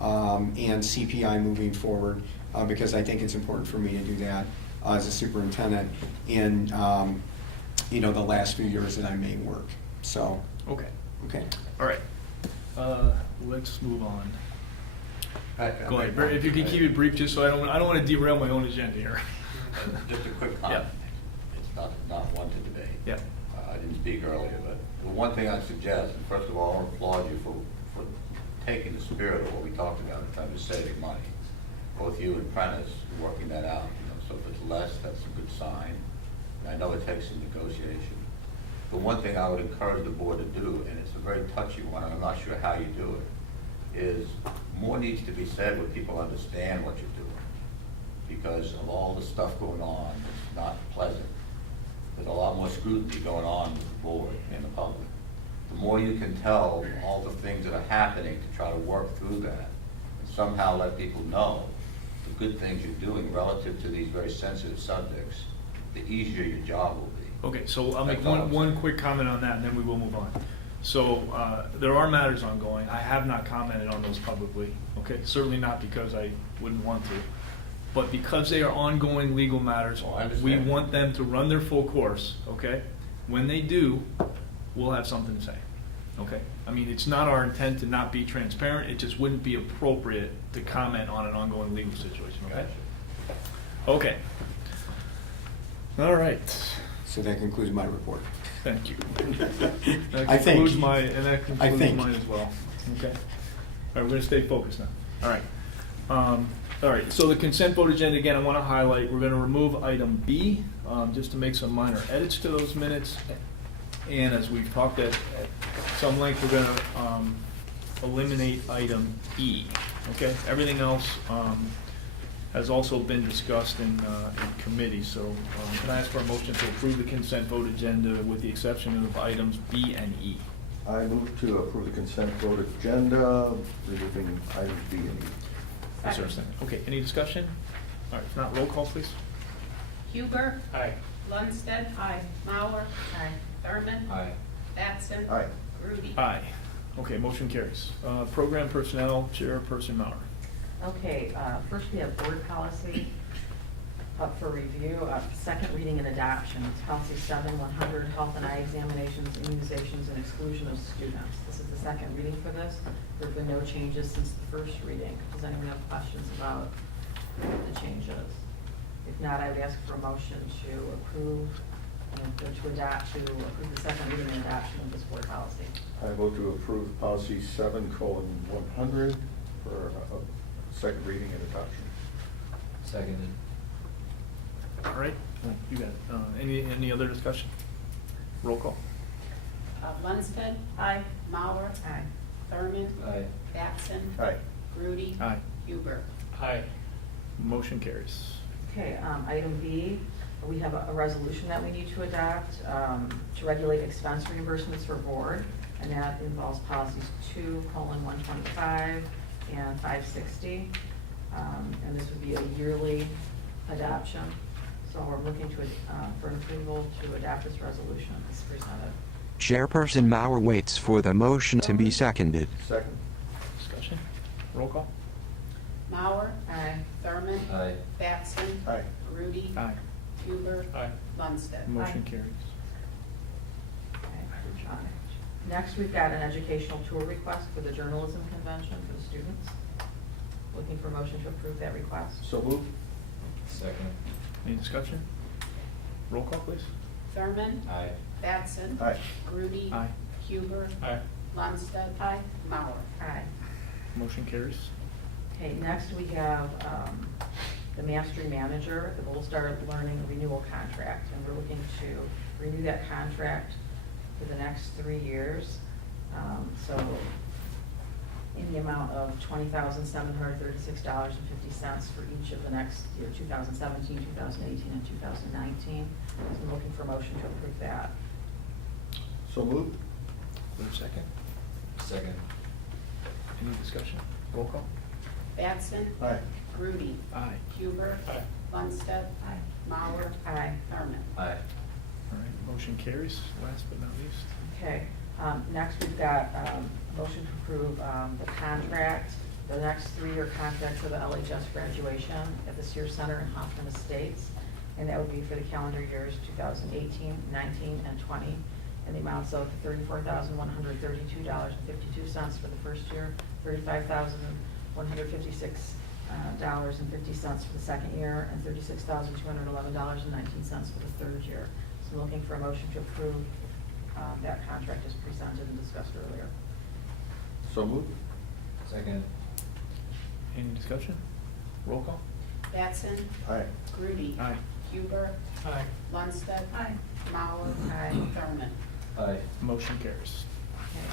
and CPI moving forward because I think it's important for me to do that as a superintendent in the last few years that I may work. So Okay. All right. Let's move on. Pat, Go ahead. If you can keep it brief, just so I don't want to derail my own agenda here. Just a quick comment. It's not one to debate. Yeah. I didn't speak earlier, but the one thing I suggest, and first of all, I want to applaud you for taking the spirit of what we talked about in terms of saving money. Both you and Prentice working that out. So if it's less, that's a good sign. And I know it takes some negotiation. The one thing I would encourage the board to do, and it's a very touchy one, and I'm not sure how you do it, is more needs to be said where people understand what you're doing. Because of all the stuff going on, it's not pleasant. There's a lot more scrutiny going on with the board and the public. The more you can tell all the things that are happening to try to work through that, and somehow let people know the good things you're doing relative to these very sensitive subjects, the easier your job will be. Okay, so I'll make That's all I'm one saying. quick comment on that, and then we will move on. So there are matters ongoing. I have not commented on those publicly, okay? Certainly not because I wouldn't want to. but because they are ongoing legal matters, Oh, I we understand. want them to run their full course, okay? When they do, we'll have something to say, okay? I mean, it's not our intent to not be transparent, it just wouldn't be appropriate to comment on an ongoing legal situation, okay? Okay. All right, So that concludes my report. thank you. I That think. concludes that concludes think. mine as well, okay? All right, we're gonna stay focused now, all right. All right, so the consent vote agenda, again, I want to highlight, we're going to remove item B, just to make some minor edits to those minutes. And as we've talked at some length, we're going to eliminate item E, okay? Everything else has also been discussed in committee, so can I ask for a motion to approve the consent vote agenda with the exception of items B and E? I move to approve the consent vote agenda, removing items B and E. Is there a second? Okay, any discussion? All right, if not, roll call, please. Huber. Aye. Lundstedt. Aye. Mauer. Aye. Thurman. Aye. Batson. Aye. Grudy. Aye. Okay, motion carries. Program personnel, Chairperson Mauer. Okay, first we have board policy up for review, second reading and adoption. It's policy 7100, health and eye examinations, immunizations, and exclusion of students. This is the second reading for this. There have been no changes since the first reading. Does anyone have questions about the changes? If not, I would ask for a motion to approve, to approve the second reading and adoption of this board policy. I vote to approve policy 7:100 for a second reading and adoption. Seconded. All right, you got it. Any other discussion? Roll call. Lundstedt. Aye. Mauer. Aye. Thurman. Aye. Batson. Aye. Grudy. Aye. Huber. Aye. Motion carries. Okay, item B, we have a resolution that we need to adopt to regulate expense reimbursements for board, and that involves policies 2:125 and 560. And this would be a yearly adoption. So we're looking to, for an approval to adopt this resolution as presented. Chairperson Mauer waits for the motion to be seconded. Second. Discussion? Roll call. Mauer. Aye. Thurman. Aye. Batson. Aye. Grudy. Aye. Huber. Aye. Lundstedt. Motion carries. Okay. Next, we've got an educational tour request for the journalism convention for the students. Looking for a motion to approve that request. So moved. Second. Any discussion? Roll call, please. Thurman. Aye. Batson. Aye. Grudy. Aye. Huber. Aye. Lundstedt. Aye. Mauer. Aye. Motion carries. Okay, next we have the mastery manager, the Gold Star Learning renewal contract, and we're looking to renew that contract for the next 3 years. So in the amount of $20,736.50 for each of the next year, 2017, 2018, and 2019. So I'm looking for a motion to approve that. So moved. Wait a second. Second. Any discussion? Roll call. Batson. Aye. Grudy. Aye. Huber. Aye. Lundstedt. Aye. Mauer. Aye. Thurman. Aye. All right, motion carries. Last but not least. Okay, next we've got a motion to approve the contract, the next 3-year contract for the LHS graduation at the Sears Center in Hoffman Estates. And that would be for the calendar years 2018, 19, and 20. And the amounts of $34,132.52 for the first year, $35,156.50 for the second year, and $36,211.19 for the third year. So I'm looking for a motion to approve that contract as presented and discussed earlier. So moved. Second. Any discussion? Roll call. Batson. Aye. Grudy. Aye. Huber. Aye. Lundstedt. Aye. Mauer. Aye. Thurman. Aye. Motion carries. Okay.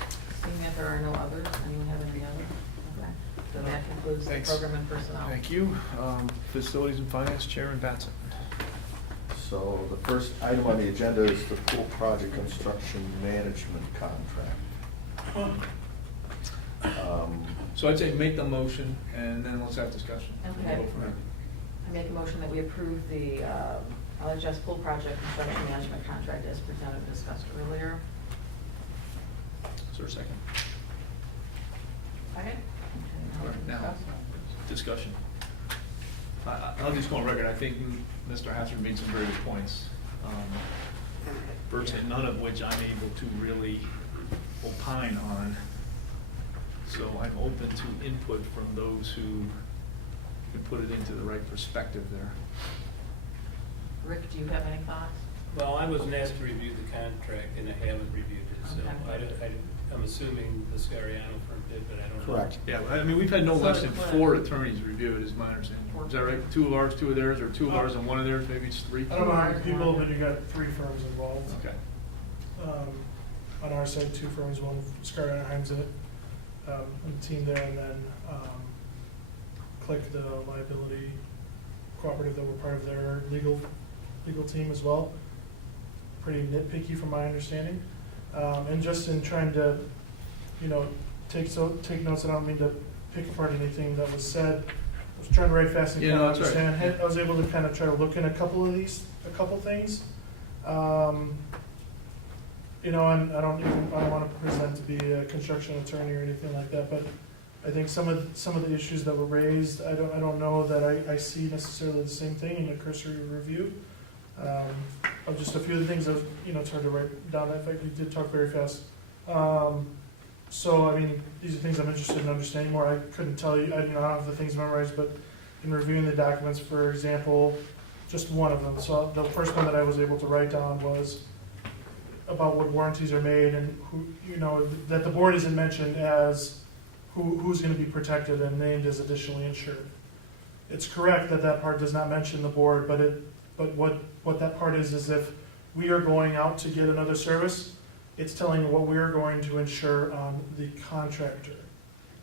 Seeing that there are no others, anyone have any others? Okay. So that concludes the Thanks. program and personnel. Thank you. Facilities and Finance, Chairman Batson. So the first item on the agenda is the pool project construction management contract. So I'd say make the motion and then let's have discussion. Okay. We'll go from there. I make a motion that we approve the LHS pool project construction management contract as presented and discussed earlier. Is there a second? Second. All right, now, discussion. I'll just go on record, I think Mr. Hassard made some very good points, virtually none of which I'm able to really opine on. So I'm open to input from those who can put it into the right perspective there. Rick, do you have any thoughts? Well, I wasn't asked to review the contract, and I haven't reviewed it, so Okay. I'm assuming the Scariano firm did, but I don't know. Correct. Yeah, I mean, we've had no So less than it's what? 4 attorneys review it, is my understanding. Is that right? 2 of ours, 2 of theirs, or 2 of ours and 1 of theirs, maybe it's 3? I don't know how many people, but you got 3 firms involved. Okay. On our side, 2 firms, one Scarlett Hines in it, and the team there, and then Click, the liability cooperative that were part of their legal team as well. Pretty nitpicky from my understanding. And just in trying to, take notes, and I don't mean to pick apart anything that was said. I was trying to write fast and Yeah, kind no, of that's right. understand. I was able to kind of try to look in a couple things. And I don't want to present to be a construction attorney or anything like that, but I think some of the issues that were raised, I don't know that I see necessarily the same thing in a cursory review. Of just a few of the things that, it's hard to write down. In fact, we did talk very fast. So, I mean, these are things I'm interested in understanding more. I couldn't tell you, I don't have the things memorized, but in reviewing the documents, for example, just one of them. So the first one that I was able to write down was about what warranties are made and who, that the board isn't mentioned as who's going to be protected and named as additionally insured. It's correct that part does not mention the board, but what that part is if we are going out to get another service, it's telling you what we're going to insure on the contractor,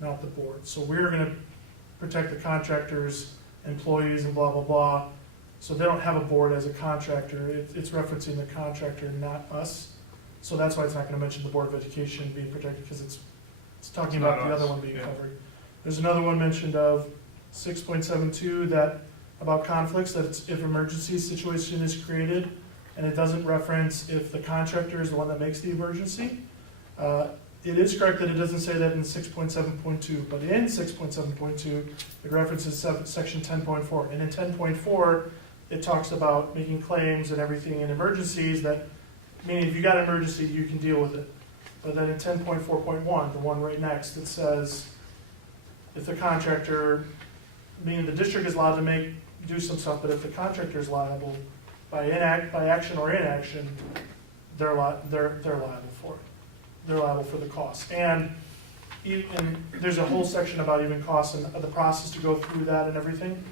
not the board. So we're going to protect the contractor's employees and blah, blah, blah. So they don't have a board as a contractor. It's referencing the contractor, not us. So that's why it's not going to mention the Board of Education being protected, because it's talking It's not about the us, other one being yeah. covered. There's another one mentioned of 6.72 that about conflicts, that it's if emergency situation is created, and it doesn't reference if the contractor is the one that makes the emergency. It is correct that it doesn't say that in 6.7.2, but in 6.7.2, it references section 10.4. And in 10.4, it talks about making claims and everything in emergencies, that meaning if you got an emergency, you can deal with it. But then in 10.4.1, the one right next, it says if the contractor, meaning the district is allowed to do some stuff, but if the contractor is liable by action or inaction, they're liable for it. They're liable for the costs. And there's a whole section about even costs and the process to go through that and everything.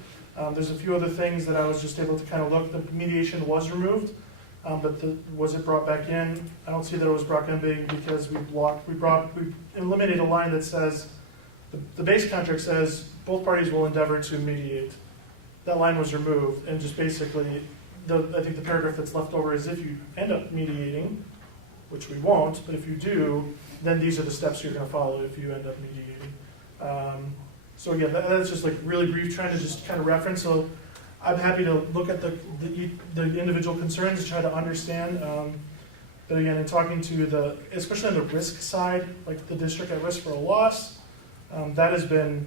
There's a few other things that I was just able to kind of look. The mediation was removed, but was it brought back in? I don't see that it was brought in because we eliminated a line that says, the base contract says both parties will endeavor to mediate. That line was removed, and just basically, I think the paragraph that's left over is if you end up mediating, which we won't, but if you do, then these are the steps you're going to follow if you end up mediating. So again, that's just like really brief, trying to just kind of reference. So I'm happy to look at the individual concerns to try to understand. But again, in talking to especially on the risk side, like the district at risk for a loss, that has been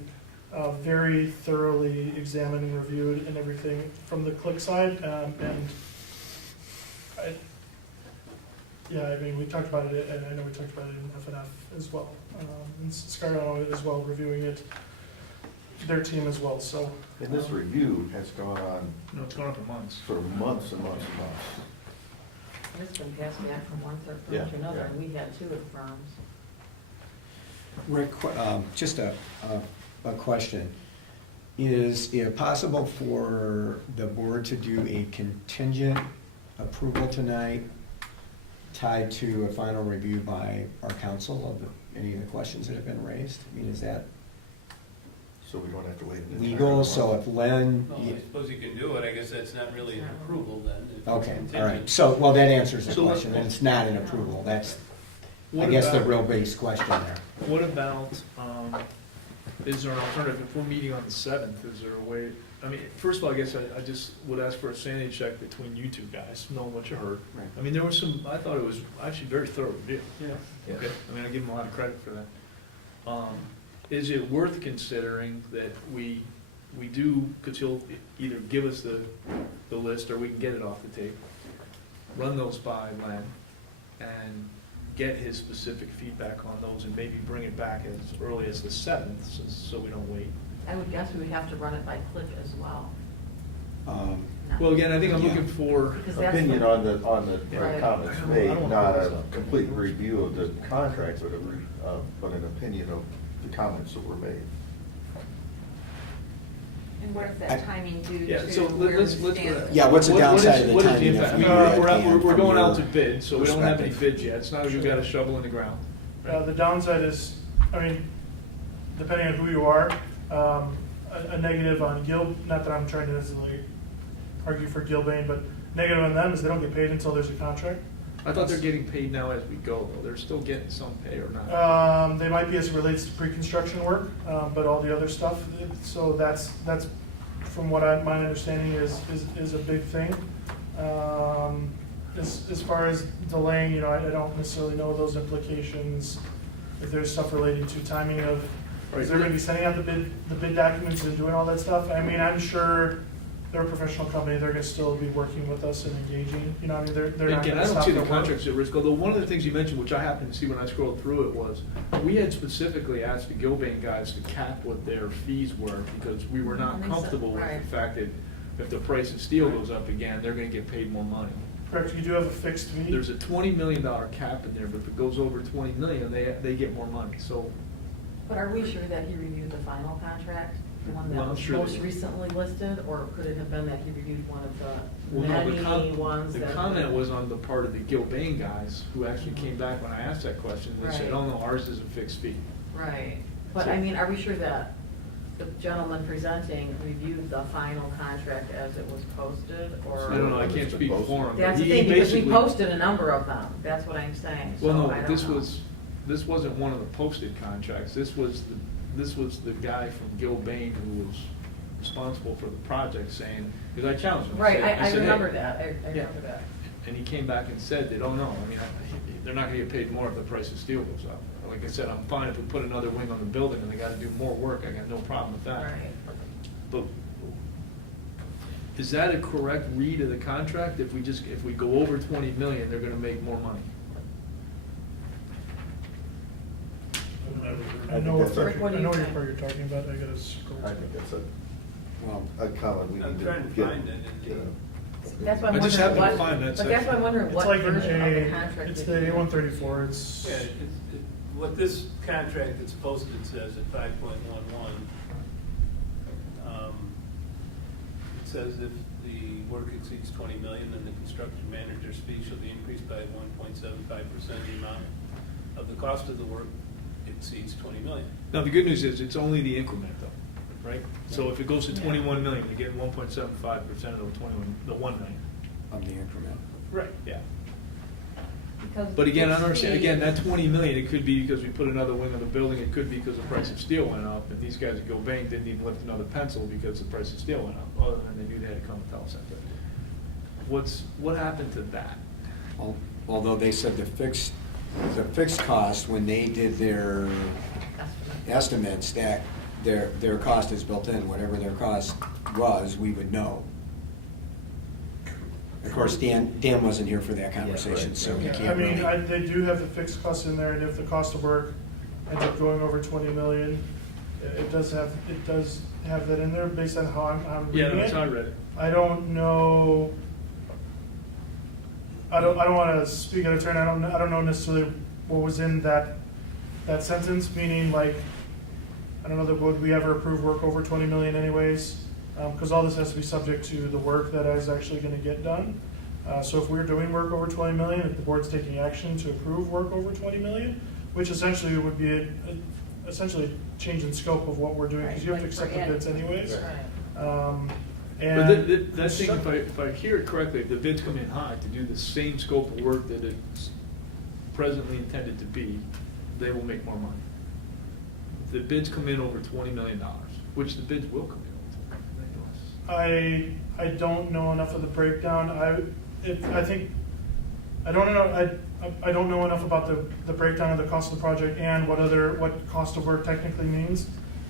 very thoroughly examined and reviewed and everything from the Click side. I mean, we talked about it, and I know we talked about it in FNF as well. And Scarlett as well, reviewing it, their team as well, so. And this review has gone on No, it's going on for months. for months and months and months. It's been passed back from one firm Yeah, to another, yeah. and we had 2 of the firms. Rick, just a question. Is it possible for the board to do a contingent approval tonight tied to a final review by our council of any of the questions that have been raised? I mean, is that So we don't have to wait. an entire legal? month. So if Len... Well, I suppose you can do it, I guess that's not really an approval then. if it's Okay, all contingent. right. So, well, that answers the So question, and it's not an approval. That's, I What guess, the about- real base question there. What about, is there an alternative, if we're meeting on the 7th, is there a way, I mean, first of all, I guess I just would ask for a sanity check between you 2 guys, knowing what you heard. Right. I mean, there was I thought it was actually very thorough review. Yeah. Okay, I mean, I give them a lot of credit for that. Is it worth considering that we we do, because he'll either give us the list or we can get it off the tape, run those by Len and get his specific feedback on those and maybe bring it back as early as the 7th, so we don't wait. I would guess we would have to run it by Cliff as well. Um, No. Well, again, I think I'm Yeah. looking for, Because that's Opinion what- on the Right. comments I don't made, want not those a up. complete review of the contract, but an opinion of the comments that were made. And what is I- that timing due yeah, to so where let's, we let's. stand? Yeah, what's the what is- downside of the what is timing impact? if I we mean, do that, we're Dan, we're from going out to your bid, so we don't have any perspective? bids yet. It's not like we've got a shovel in the ground. The downside is, I mean, depending on who you are, a negative on Gil, not that I'm trying to necessarily argue for Gilbane, but negative on them is they don't get paid until there's a contract. I thought they're getting paid now as we go, though. They're still getting some pay or not. They might be as it relates to pre-construction work, but all the other stuff, so that's from what my understanding is a big thing. As far as delaying, you know, I don't necessarily know those implications. If there's stuff relating to timing of, is they're gonna be sending out the bid documents and doing all that stuff? I mean, I'm sure they're a professional company, they're gonna still be working with us and engaging, you know, I mean, they're not Again, gonna I don't stop see their the work. contracts at risk, although one of the things you mentioned, which I happened to see when I scrolled through it, was we had specifically asked the Gilbane guys to cap what their fees were because we were I not think so, comfortable with right. the fact that if the price of steel goes up again, they're gonna get paid more money. Correct, you do have a fixed fee? There's a $20 million cap in there, but if it goes over 20 million, they get more money, so. But are we sure that he reviewed the final contract, the one Well, that I'm was sure most that- recently listed, or could it have been that he reviewed one of the Well, no, many ones the that? comment was on the part of the Gilbane guys, who actually came back when I asked that question, they said, Right. oh no, ours is a fixed fee. Right, but So- I mean, are we sure that the gentleman presenting reviewed the final contract as it was posted, or? I don't know, I can't speak for him. but That's the he thing, because we basically- posted a number of them, that's what I'm saying, so Well, I no, don't know. this wasn't one of the posted contracts, this was the guy from Gilbane who was responsible for the project saying, because I challenged him. Right, said, I said, "Hey," remember that, I Yeah. remember that. And he came back and said that, oh no, I mean, they're not gonna get paid more if the price of steel goes up. Like I said, I'm fine if we put another wing on the building and they gotta do more work, I got no problem with that. Right. But is that a correct read of the contract? If we go over 20 million, they're gonna make more money? I know what think that's a- What do you part think? you're talking about, I gotta scroll. I think that's Well, a comment we I'm need to trying to get. find it in get the- That's why I'm I just wondering happened to what, find that but that's section. why I'm wondering It's what like an version of the A, contract. it's did the you- A134, it's. Yeah, what this contract that's posted says at 5.11, it says if the work exceeds 20 million, then the construction manager's fee shall be increased by 1.75% of the amount of the cost of the work exceeds 20 million. Now, the good news is, it's only the increment though, right? So if it goes to 21 million, you're getting 1.75% of the 1 million. of the increment. Right. Yeah. Because But again, I it's don't understand, the- again, that 20 million, it could be because we put another wing on the building, it could be because the price of steel went up, and these guys at Gilbane didn't even lift another pencil because the price of steel went up, other than they knew they had to come and tell us that. What happened to that? Although they said the fixed cost, when they did their estimates, that their cost is built in, whatever their cost was, we would know. Of course, Dan wasn't here for that conversation, so he Yeah, I can't mean, really. they do have the fixed costs in there, and if the cost of work ends up going over 20 million, it does have that in there based on how I'm Yeah, reading that's it. how I read it. I don't know, I don't wanna speak out of turn, I don't know necessarily what was in that sentence, meaning like, I don't know that would we ever approve work over 20 million anyways? Cause all this has to be subject to the work that is actually gonna get done. So if we're doing work over 20 million, if the board's taking action to approve work over 20 million, which essentially would be essentially a change in scope of what we're doing, cause you have to accept the bids anyways. Right. But And. that thing, if I hear it correctly, if the bids come in high to do the same scope of work that it's presently intended to be, they will make more money. If the bids come in over $20 million, which the bids will come in over $20 million. I don't know enough of the breakdown. I don't know enough about the breakdown of the cost of the project and what cost of work technically means.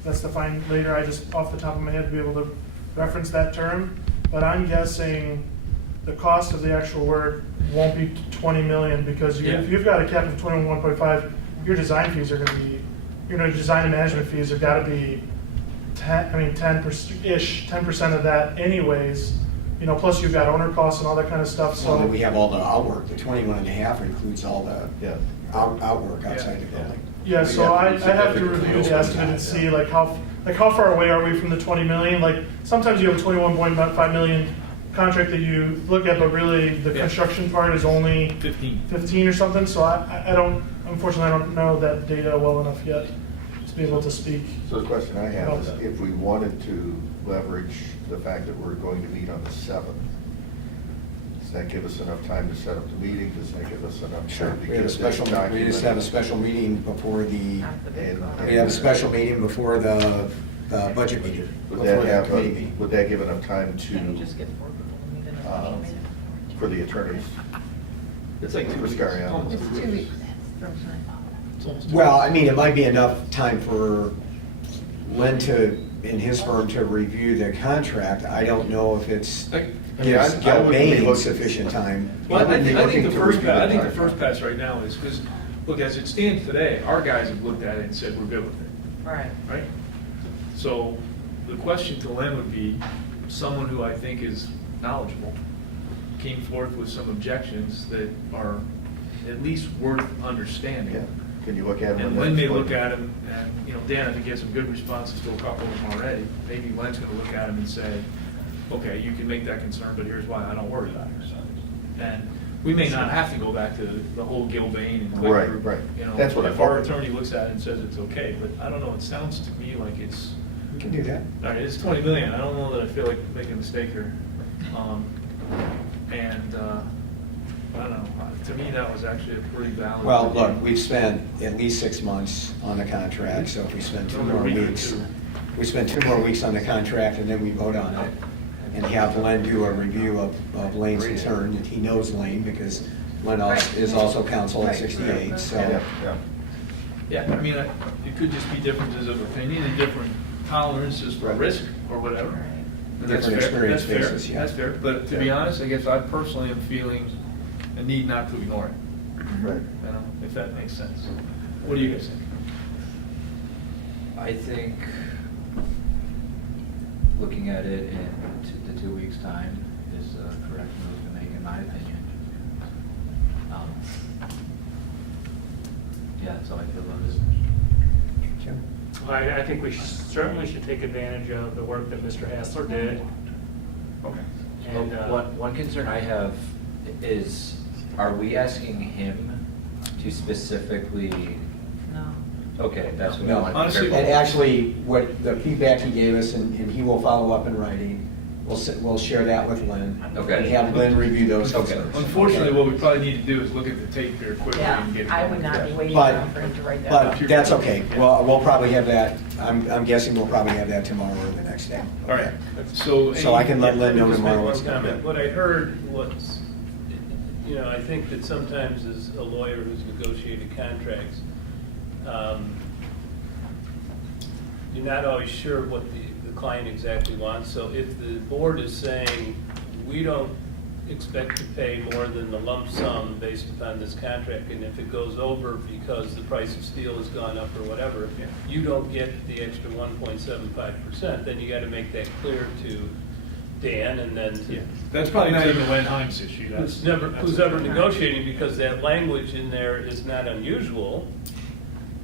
that's defined later. I just, off the top of my head, be able to reference that term. But I'm guessing the cost of the actual work won't be 20 million, because Yeah. if you've got a cap of 21.5, your design fees are gonna be, design and management fees have gotta be 10%-ish, 10% of that anyways. Plus you've got owner costs and all that kind of stuff, So then we so. have all the outwork, the 21.5 includes all the Yeah. outwork outside the building. Yeah, so I have to review the estimate and see how far away are we from the 20 million? Like, sometimes you have a 21.5 million contract that you look at, but really the Yeah. construction part is only 15. or something, so unfortunately, I don't know that data well enough yet to be able to speak. So the question I have is, if we wanted to leverage the fact that we're going to meet on the 7th, does that give us enough time to set up the meeting? Does that give us enough time to We have get a special, we just have a special meeting before the, we have a special meeting before the budget meeting, Would before that the have, committee meeting. would that give enough time Can you just get 4 people to meet in a meeting? for the attorneys? It's like 2 For weeks. Scariano. Almost It's 2 2 weeks from tonight. It's almost 2 Well, weeks. I mean, it might be enough time for Len in his firm to review the contract. I don't know if it's, gives I Gail wouldn't be Bain looking- sufficient time. Well, I wouldn't be think looking the to first review pass, the I think the contract. first pass right now is, because, look, as it stands today, our guys have looked at it and said, we're good with it, Right. right? So the question to Len would be, someone who I think is knowledgeable came forth with some objections that are at least worth Yeah. understanding. Can you look at them? And Len may look at them, and, Dan, I think he has some good responses to a couple of them already. Maybe Len's gonna look at them and say, okay, you can make that concern, but here's why I don't worry about it. And we may not have to go back to the whole Gilbane and Quick Right, Group. right. That's what If I'm our hoping. attorney looks at it and says it's okay, but I don't know, it sounds to me like it's, We can do that. all right, it's 20 million, I don't know that I feel like making a mistake here. I don't know, to me, that was actually a pretty valid. Well, look, we've spent at least 6 months on the contract, so if we spend 2 more Another week or weeks, 2. we spend 2 more weeks on the contract and then we vote on it, and have Len do a review of Lane's concern, and he knows Lane because Len is also counsel at 68, so. Yeah, yeah. Yeah, I mean, it could just be differences of opinion and different tolerances for Right. risk or whatever. And that's Different fair. experience That's fair. basis, yeah. That's fair, but to be Yeah. honest, I guess I personally am feeling a need not to ignore it, Right. if that makes sense. What do you guys think? I think, looking at it in the 2 weeks' time is a correct move to make, in my opinion. Yeah, that's how I feel about this. Jim? I think we certainly should take advantage of the work that Mr. Hassler did. Okay. And, One concern I have is, are we asking him to specifically, No. okay, that's what I No, want to be honestly, careful. And actually, what the feedback he gave us, and he will follow up in writing, we'll share that with Len. Okay. And have Len review those Okay. concerns. Unfortunately, what we probably need to do is look at the tape here quickly Yeah, and get it. I would not be going. waiting But- around for him to write that up. But that's okay. Well, we'll probably have that, I'm guessing we'll probably have that tomorrow or the next day. All right, so. So I can let Len know Just make tomorrow one what's going comment. on. What I heard was, I think that sometimes as a lawyer who's negotiated contracts, you're not always sure what the client exactly wants. So if the board is saying, we don't expect to pay more than the lump sum based upon this contract, and if it goes over because the price of steel has gone up or whatever, Yeah. you don't get the extra 1.75%, then you gotta make that clear to Dan and then to. Yeah, that's probably not even a Len Hines issue. Who's ever negotiating, because that language in there is not unusual.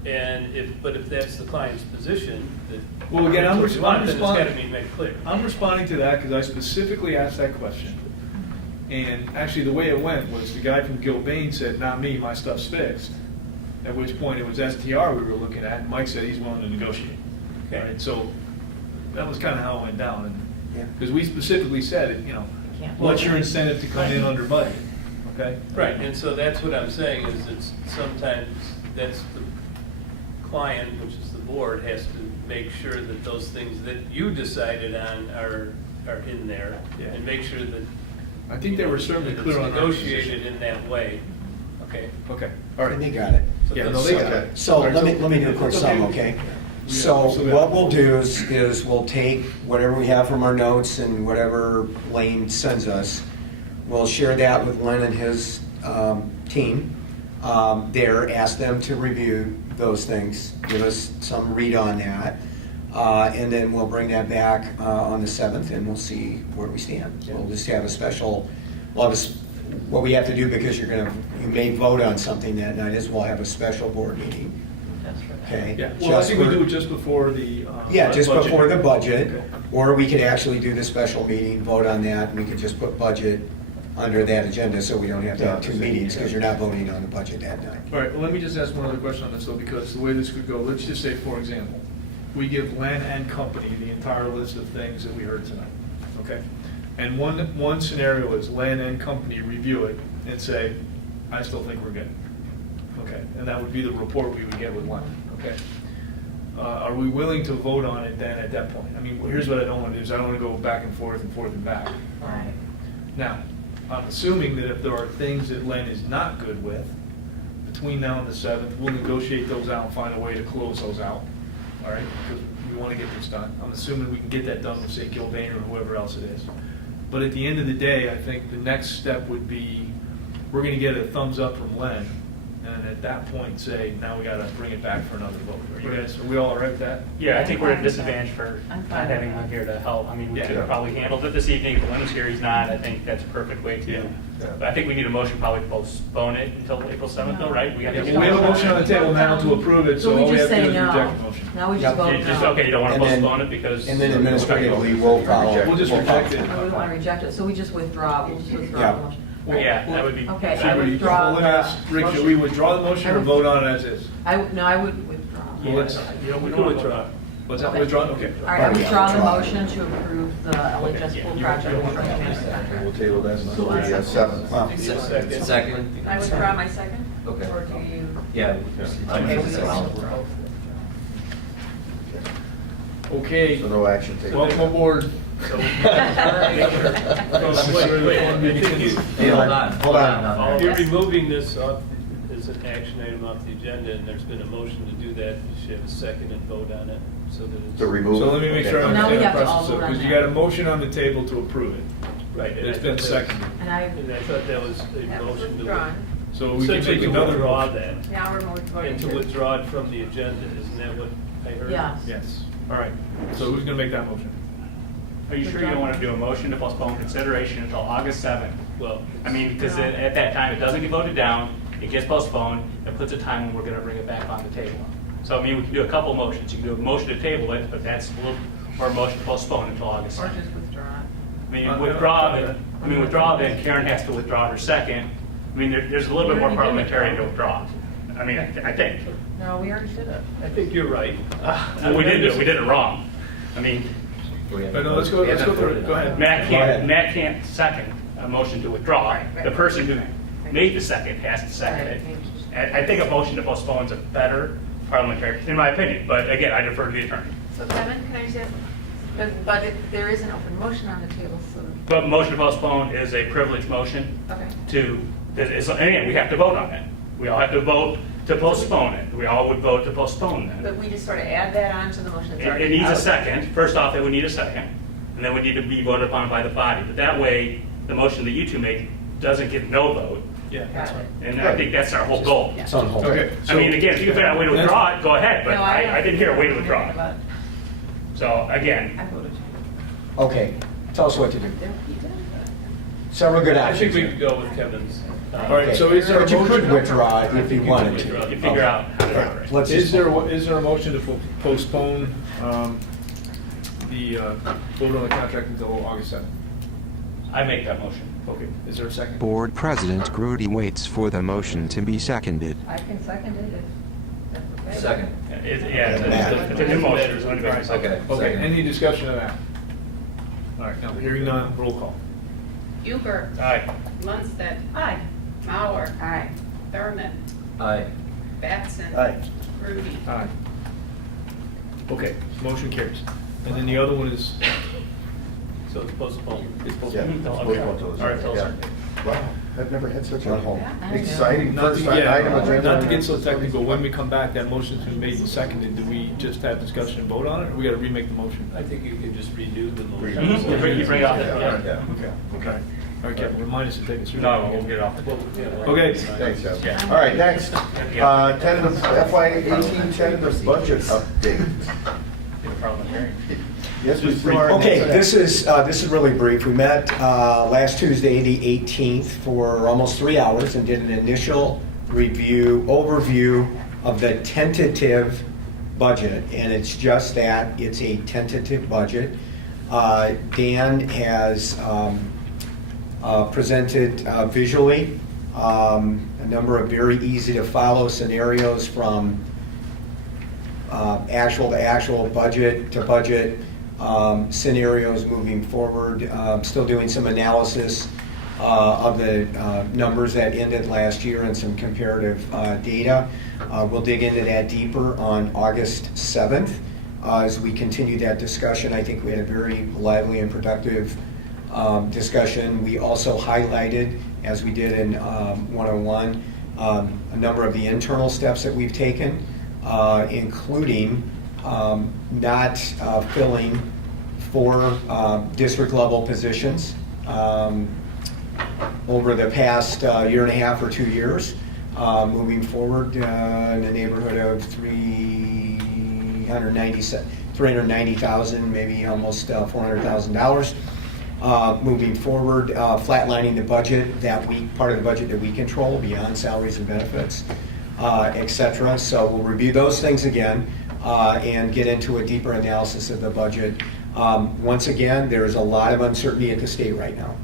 And but if that's the client's position, that. Well, again, I'm that's what you want, then it's responding. gotta be made clear. I'm responding to that because I specifically asked that question. And actually, the way it went was the guy from Gilbane said, not me, my stuff's fixed. At which point it was STR we were looking at, and Mike said he's willing to negotiate. Okay. Right, so that was kind of how it went down. Yeah. Because we specifically said, Can't- what's your incentive to come in under budget? Okay? Right, and so that's what I'm saying, is it's sometimes, that's the client, which is the board, has to make sure that those things that you decided on are in there. Yeah. And make sure that. I think they were certainly that clear it's on our negotiated position. in that way, okay? Okay, all And right. they got it. So Yeah, no, that's- they got it. So All right, let me do a quick it's sum, okay? So Yeah. what we'll do is we'll take whatever we have from our notes and whatever Lane sends us. We'll share that with Len and his team there, ask them to review those things, give us some read on that. And then we'll bring that back on the 7th and we'll see where we stand. We'll just have a special, what we have to do, because you may vote on something that night, is we'll have a special board meeting. That's right. Okay? Yeah, well, I Just think we for- do it just before the. Yeah, just budget. before the budget, Okay. or we could actually do the special meeting, vote on that, and we could just put budget under that agenda, so we don't have to have two meetings, because you're not voting on the budget that night. All right, well, let me just ask one other question on this, though, because the way this could go, let's just say, for example, we give Len and company the entire list of things that we heard tonight, okay? And one scenario is Len and company review it and say, I still think we're good. Okay, and that would be the report we would get with Len, okay? Are we willing to vote on it then at that point? I mean, here's what I don't want to do, is I don't want to go back and forth and back. Right. Now, I'm assuming that if there are things that Len is not good with, between now and the 7th, we'll negotiate those out and find a way to close those out, all right? Because we want to get this done. I'm assuming we can get that done with, say, Gilbane or whoever else it is. But at the end of the day, I think the next step would be, we're going to get a thumbs up from Len, and at that point say, now we got to bring it back for another vote. Are we all right with that? Yeah, I think we're at a disadvantage for I'm not fine having with Lynn that. here to help. I mean, we could Yeah. probably handle it this evening. If Lynn was here, he's not. I think that's a perfect way Yeah. to. But I think we need a motion probably to postpone it until April 7th, though, right? We have Yeah, to well, we have a motion on the table now to approve it, so all we have to do is reject the motion. Now we Yep. just vote You just, no. okay, you don't want to And then- postpone it because. And then administratively, we'll follow. We'll just follow. reject it. No, we don't want to reject it, so we just withdraw, we'll just withdraw Yeah. the motion. Yeah, that would be. Okay, So I we- withdraw well, let me ask, Rick, should we withdraw the motion or vote on it as is? I would withdraw. Well, let's, We can withdraw. what's that, Okay. withdraw, okay. All right, I withdraw the motion to approve the LHS school project. We'll table that until the 7th. Wow. Second? I withdraw my second? Okay. Or do you? Yeah. Okay, we will. Okay, So no action taken. welcome aboard. So, make sure. Wait, I think Hey, hold on. Hold on. you're removing this off, as an action item off the agenda, and there's been a motion to do that. You should have a second and vote on it, so that it's. To remove. So let me make sure I Okay. Now we understand the have to all process, vote on because you that. got a motion on the table to approve it. Right. and I It's been thought that- seconded. And I, And I thought that was a That was motion to. withdrawn. So we can Essentially take to another withdraw motion. that, Now we're voting and to to. withdraw it from the agenda, isn't that what I heard? yes. Yes, all right. So who's going to make that motion? Are you sure you don't want to do a motion to postpone consideration until August 7th? Well. I mean, because at that time, it doesn't get voted down, it gets postponed, it puts a time when we're going to bring it back on the table. So, I mean, we can do a couple motions. You can do a motion to table it, but that's a little, or a motion to postpone until August Or 7th. just withdraw it. I mean, withdraw, then Karen has to withdraw her second. I mean, there's a little bit more We already did parliamentary to withdraw. I mean, I think. No, we already did it. I think you're right. We did it wrong. I mean, But no, let's go through it, go ahead. Matt Go ahead. can't second a motion to withdraw. The person who made the second has to second it. And I think a motion to postpone is a better parliamentary, in my opinion, but again, I defer to the attorney. So Kevin, can I just ask, but there is an open motion on the table, so, But motion to postpone is a privileged motion okay. and again, we have to vote on it. We all have to vote to postpone it. We all would vote to postpone that. But we just sort of add that on to the motion that's It already it needs a out. second. First off, it would need a second, and then would need to be voted upon by the body. But that way, the motion that you two make doesn't get no vote. Yeah, Got it. And I think that's our whole goal. Yeah. It's on hold. okay. I mean, again, if you can figure out a way to withdraw it, go ahead, but No, I didn't hear a way to withdraw it. About- So again, I voted. Okay, tell us what to do. Several good I think options. we could go with Kevin's. All right, so is there a But you could motion? withdraw it if you wanted to. withdraw. you figure out how to do it. Let's Is just- there a motion to postpone the vote on the contract until August 7th? I make that motion. Okay, is there a second? Board President Grudy waits for the motion to be seconded. I can second it if that's okay. Second? It's a new motion. It's going to be a second. Okay. Okay, Second. any discussion of that? All right, now, hearing none, roll call. Huber, Aye. Lundstedt, Aye. Mauer, Aye. Thurman, Aye. Batson. Aye. Rudy. Aye. Okay, motion carries. And then the other one is, So it's postponed. is Yeah, postponed. postpone those. All right, Till Yeah. Sunday. Wow, I've never had such On hold. a exciting Not first to, item agenda. not to get so technical, when we come back, that motion's been made and seconded, do we just have discussion and vote on it, or we gotta remake the motion? I think you can just renew the Renew. motion. You bring it up, Yeah, yeah. yeah. Okay. All right, Kevin, remind us to take us through. No, we'll get off the Well, table. yeah, well, Okay. Thanks, Jeff. Yeah. All right, next, tentative FY 18 tentative budget update. Parliamentarian. Yes, we still are. Okay, this is really brief. We met last Tuesday, the 18th, for almost 3 hours and did an initial overview of the tentative budget. And it's just that, it's a tentative budget. Dan has presented visually a number of very easy to follow scenarios from actual to actual, budget to budget, scenarios moving forward. Still doing some analysis of the numbers that ended last year and some comparative data. We'll dig into that deeper on August 7th as we continue that discussion. I think we had a very lively and productive discussion. We also highlighted, as we did in 101, a number of the internal steps that we've taken, including not filling 4 district level positions over the past year and a half or 2 years. Moving forward in the neighborhood of 390,000, maybe almost $400,000. Moving forward, flatlining the budget part of the budget that we control beyond salaries and benefits, et cetera. So we'll review those things again and get into a deeper analysis of the budget. Once again, there is a lot of uncertainty at the state right now.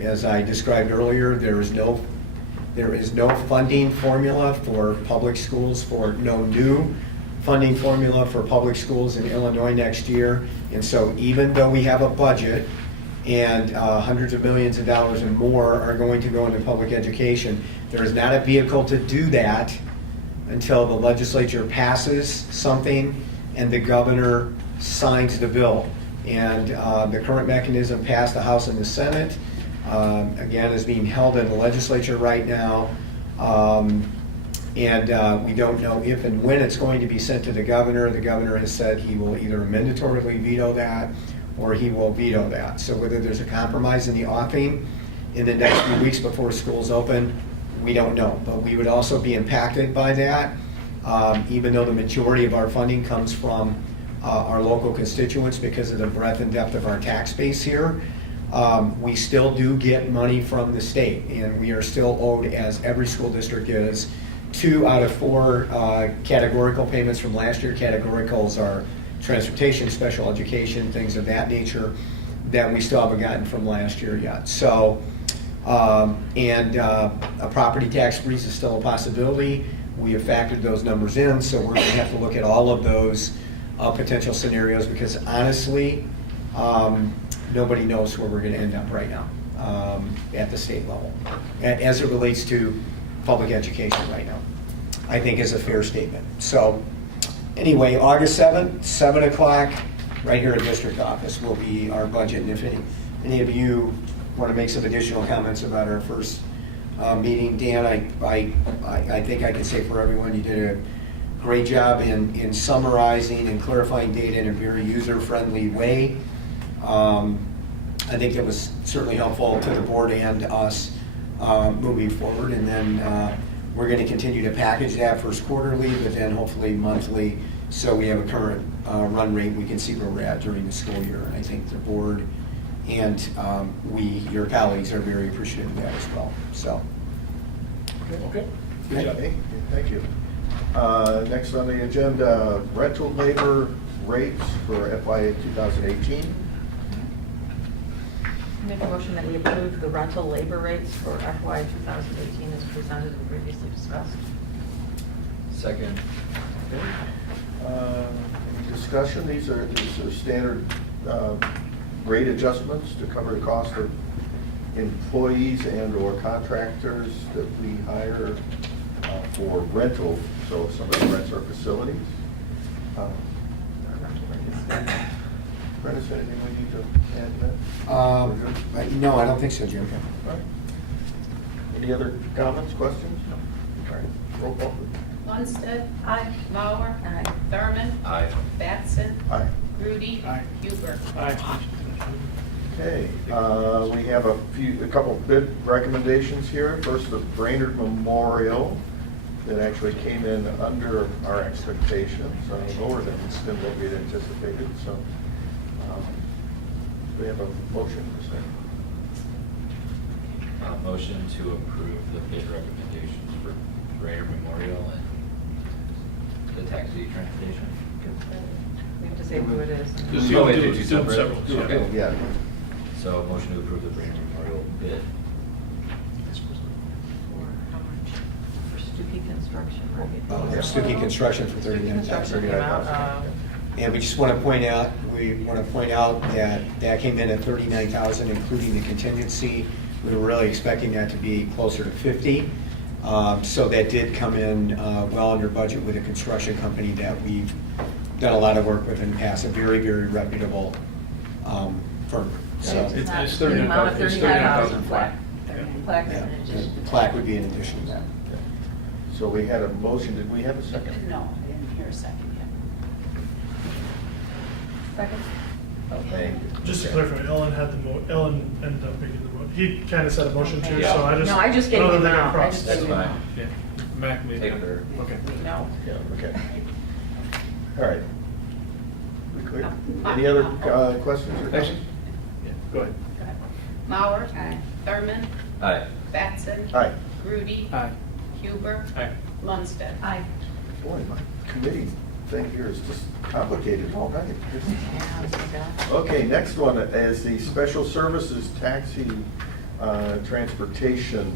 As I described earlier, there is no funding formula for public schools, no new funding formula for public schools in Illinois next year. And so even though we have a budget and hundreds of millions of dollars and more are going to go into public education, there is not a vehicle to do that until the legislature passes something and the governor signs the bill. And the current mechanism passed the House and the Senate. Again, is being held in the legislature right now. And we don't know if and when it's going to be sent to the governor. The governor has said he will either mandatorily veto that or he will veto that. So whether there's a compromise in the offing in the next few weeks before schools open, we don't know. But we would also be impacted by that, even though the majority of our funding comes from our local constituents because of the breadth and depth of our tax base here. We still do get money from the state, and we are still owed, as every school district is, 2 out of 4 categorical payments from last year. Categoricals are transportation, special education, things of that nature that we still haven't gotten from last year yet. So, a property tax freeze is still a possibility. We have factored those numbers in, so we're going to have to look at all of those potential scenarios because honestly, nobody knows where we're going to end up right now at the state level as it relates to public education right now, I think is a fair statement. So anyway, August 7th, 7 o'clock, right here in district office will be our budget. And if any of you want to make some additional comments about our first meeting, Dan, I think I can say for everyone, you did a great job in summarizing and clarifying data in a very user-friendly way. I think it was certainly helpful to the board and us moving forward. And then we're going to continue to package that first quarterly, but then hopefully monthly, so we have a current run rate. We can see where we're at during the school year. And I think the board and your colleagues, are very appreciative of that as well. So. Okay. Okay, thank you. Next on the agenda, rental labor rates for FY 2018. Make a motion that we approve the rental labor rates for FY 2018 as presented and previously discussed. Second. Any discussion? These are standard rate adjustments to cover the cost of employees and or contractors that we hire for rental. So if somebody rents our facilities. Brenda, anything we need to add to that? No, I don't think so, Jim. All right. Any other comments, questions? No. All right, roll call, please. Lundstedt. Aye. Mauer. Aye. Thurman. Aye. Batson. Aye. Grudy. Aye. Huber. Okay, we have a couple bid recommendations here. First, the Brainerd Memorial that actually came in under our expectations, lower than what we had anticipated, so we have a motion for second. Motion to approve the bid recommendations for Brainerd Memorial and the taxi transportation. We have to say who it is. Just Oh, wait, do do it- two do them separate? separate, Okay. Yeah. So motion to approve the Brainerd Memorial bid. For how much? For Stuckey Construction, right? Stuckey Construction for Stuckey 39,000. Construction, the amount of, And we just want to point out, that came in at 39,000, including the contingency. We were really expecting that to be closer to 50. So that did come in well under budget with a construction company that we've done a lot of work with in the past, a very, very reputable firm. So, It's It's not- it's the amount of 39,000 flat. Plaque yeah, in addition. the plaque would be in addition to that. So we had a motion, did we have a second? No, I didn't hear a second yet. Second? Thank you. Just to clarify, Ellen ended up making the motion. He kind of said a motion too, Yeah. so I just. No, I just gave don't know him that they out. I crossed. just That's gave him fine. out. Yeah, Mac made Take it. her. Okay. No. Yeah, okay. All right. We clear? No. Any other questions or comments? Actually, yeah, go ahead. Go ahead. Mauer. Aye. Thurman. Aye. Batson. Aye. Grudy. Aye. Huber. Aye. Lundstedt. Aye. Boy, my committee thing here is just complicated all night. Yeah, so that- Okay, next one is the Special Services Taxi Transportation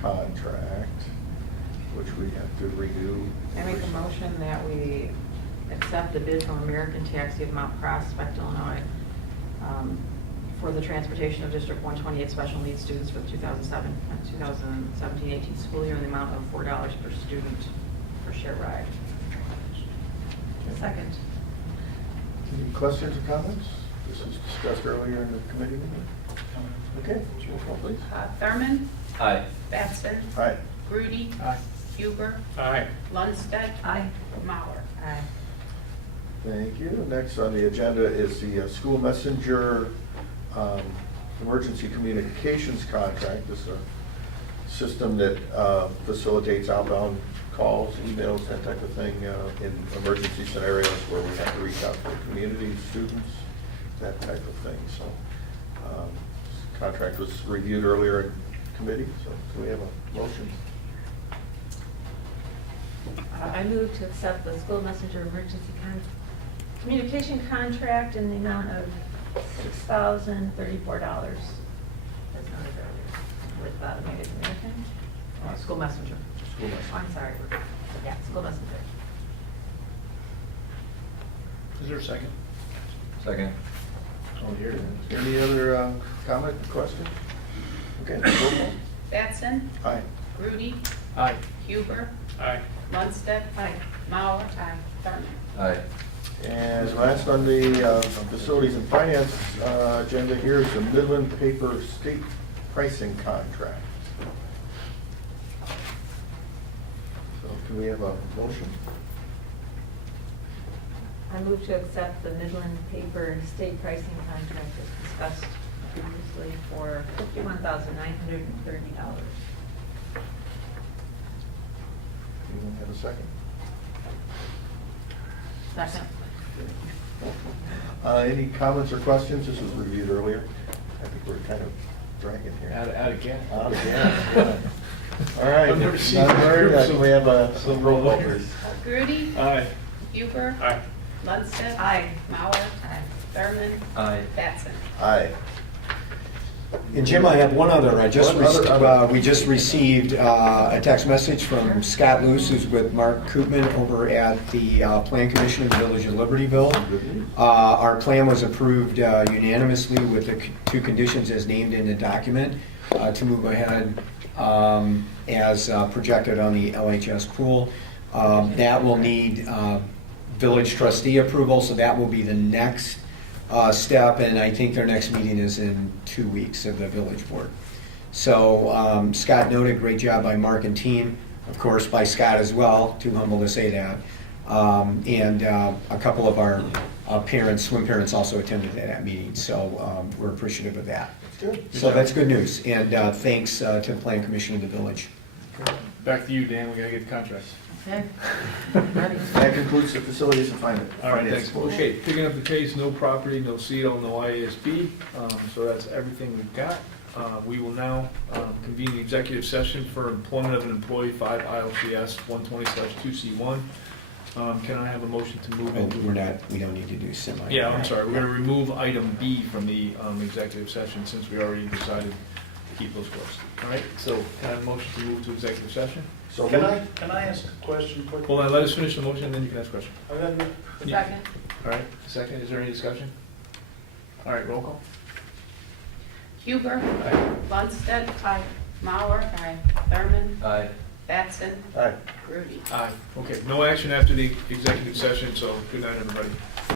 Contract, which we have to renew. I make a motion that we accept the bid from American Taxi of Mount Prospect, Illinois, for the transportation of District 128 special needs students for the 2017-18 school year in the amount of $4 per student per share ride. Second. Any questions or comments? This was discussed earlier in the committee meeting. Okay, roll call, please. Thurman. Aye. Batson. Aye. Grudy. Aye. Huber. Aye. Lundstedt. Aye. Mauer. Aye. Thank you. Next on the agenda is the school messenger emergency communications contract. This is a system that facilitates outbound calls, emails, that type of thing in emergency scenarios where we have to reach out to the community, students, that type of thing. So this contract was reviewed earlier in committee, so do we have a motion? I move to accept the school messenger emergency communication contract in the amount of $6,034. That's not with Automated American. School messenger. School Oh, messenger. I'm sorry. Yeah, school messenger. Is there a second? Second. Oh, here it is. Any other comment, question? Okay, roll call. Batson. Aye. Grudy. Aye. Huber. Aye. Lundstedt. Aye. Mauer. Thurman. Aye. And last on the facilities and finance agenda here is the Midland Paper State Pricing Contract. So can we have a motion? I move to accept the Midland Paper state pricing contract as discussed previously for $51,930. Anyone have a second? Second. Any comments or questions? This was reviewed earlier. I think we're kind of dragging here. Out again. Out again, yeah. All right. I've never seen None heard. that. Can we have a roll call, please? Grudy. Aye. Huber. Aye. Lundstedt. Aye. Mauer. Thurman. Aye. Batson. Aye. And Jim, I have one other. One other. We just received a text message from Scott Luce, who's with Mark Koopman over at the Plan Commission of the Village of Libertyville. Our plan was approved unanimously with the two conditions as named in the document to move ahead as projected on the LHS pool. That will need village trustee approval, so that will be the next step, and I think their next meeting is in 2 weeks of the village board. So Scott noted, great job by Mark and team, of course by Scott as well, too humble to say that. And a couple of our parents, swim parents also attended that meeting, so we're appreciative of that. So that's good news, and thanks to the Plan Commission of the village. Back to you, Dan, we gotta get the contracts. Okay. Ready? That concludes the facilities and finance. All right, finance thanks. board. Okay, picking up the case, no property, no CEDO, no IASB, so that's everything we've got. We will now convene the executive session for employment of an employee, 5 ILCS 120/2C1. Can I have a motion to move Oh, into? we don't need to do semi. Yeah, I'm sorry, we're gonna remove item B from the executive session since we already decided to keep those closed. All right, so can I have a motion to move to executive session? So Can moved. can I ask a question quickly? Hold on, let us finish the motion, and then you can ask a question. Yeah. Second. All right, second, is there any discussion? All right, roll call. Huber. Aye. Lundstedt. Aye. Mauer. Aye. Thurman. Aye. Batson. Aye. Rudy. Aye. Okay, no action after the executive session, so good night, everybody.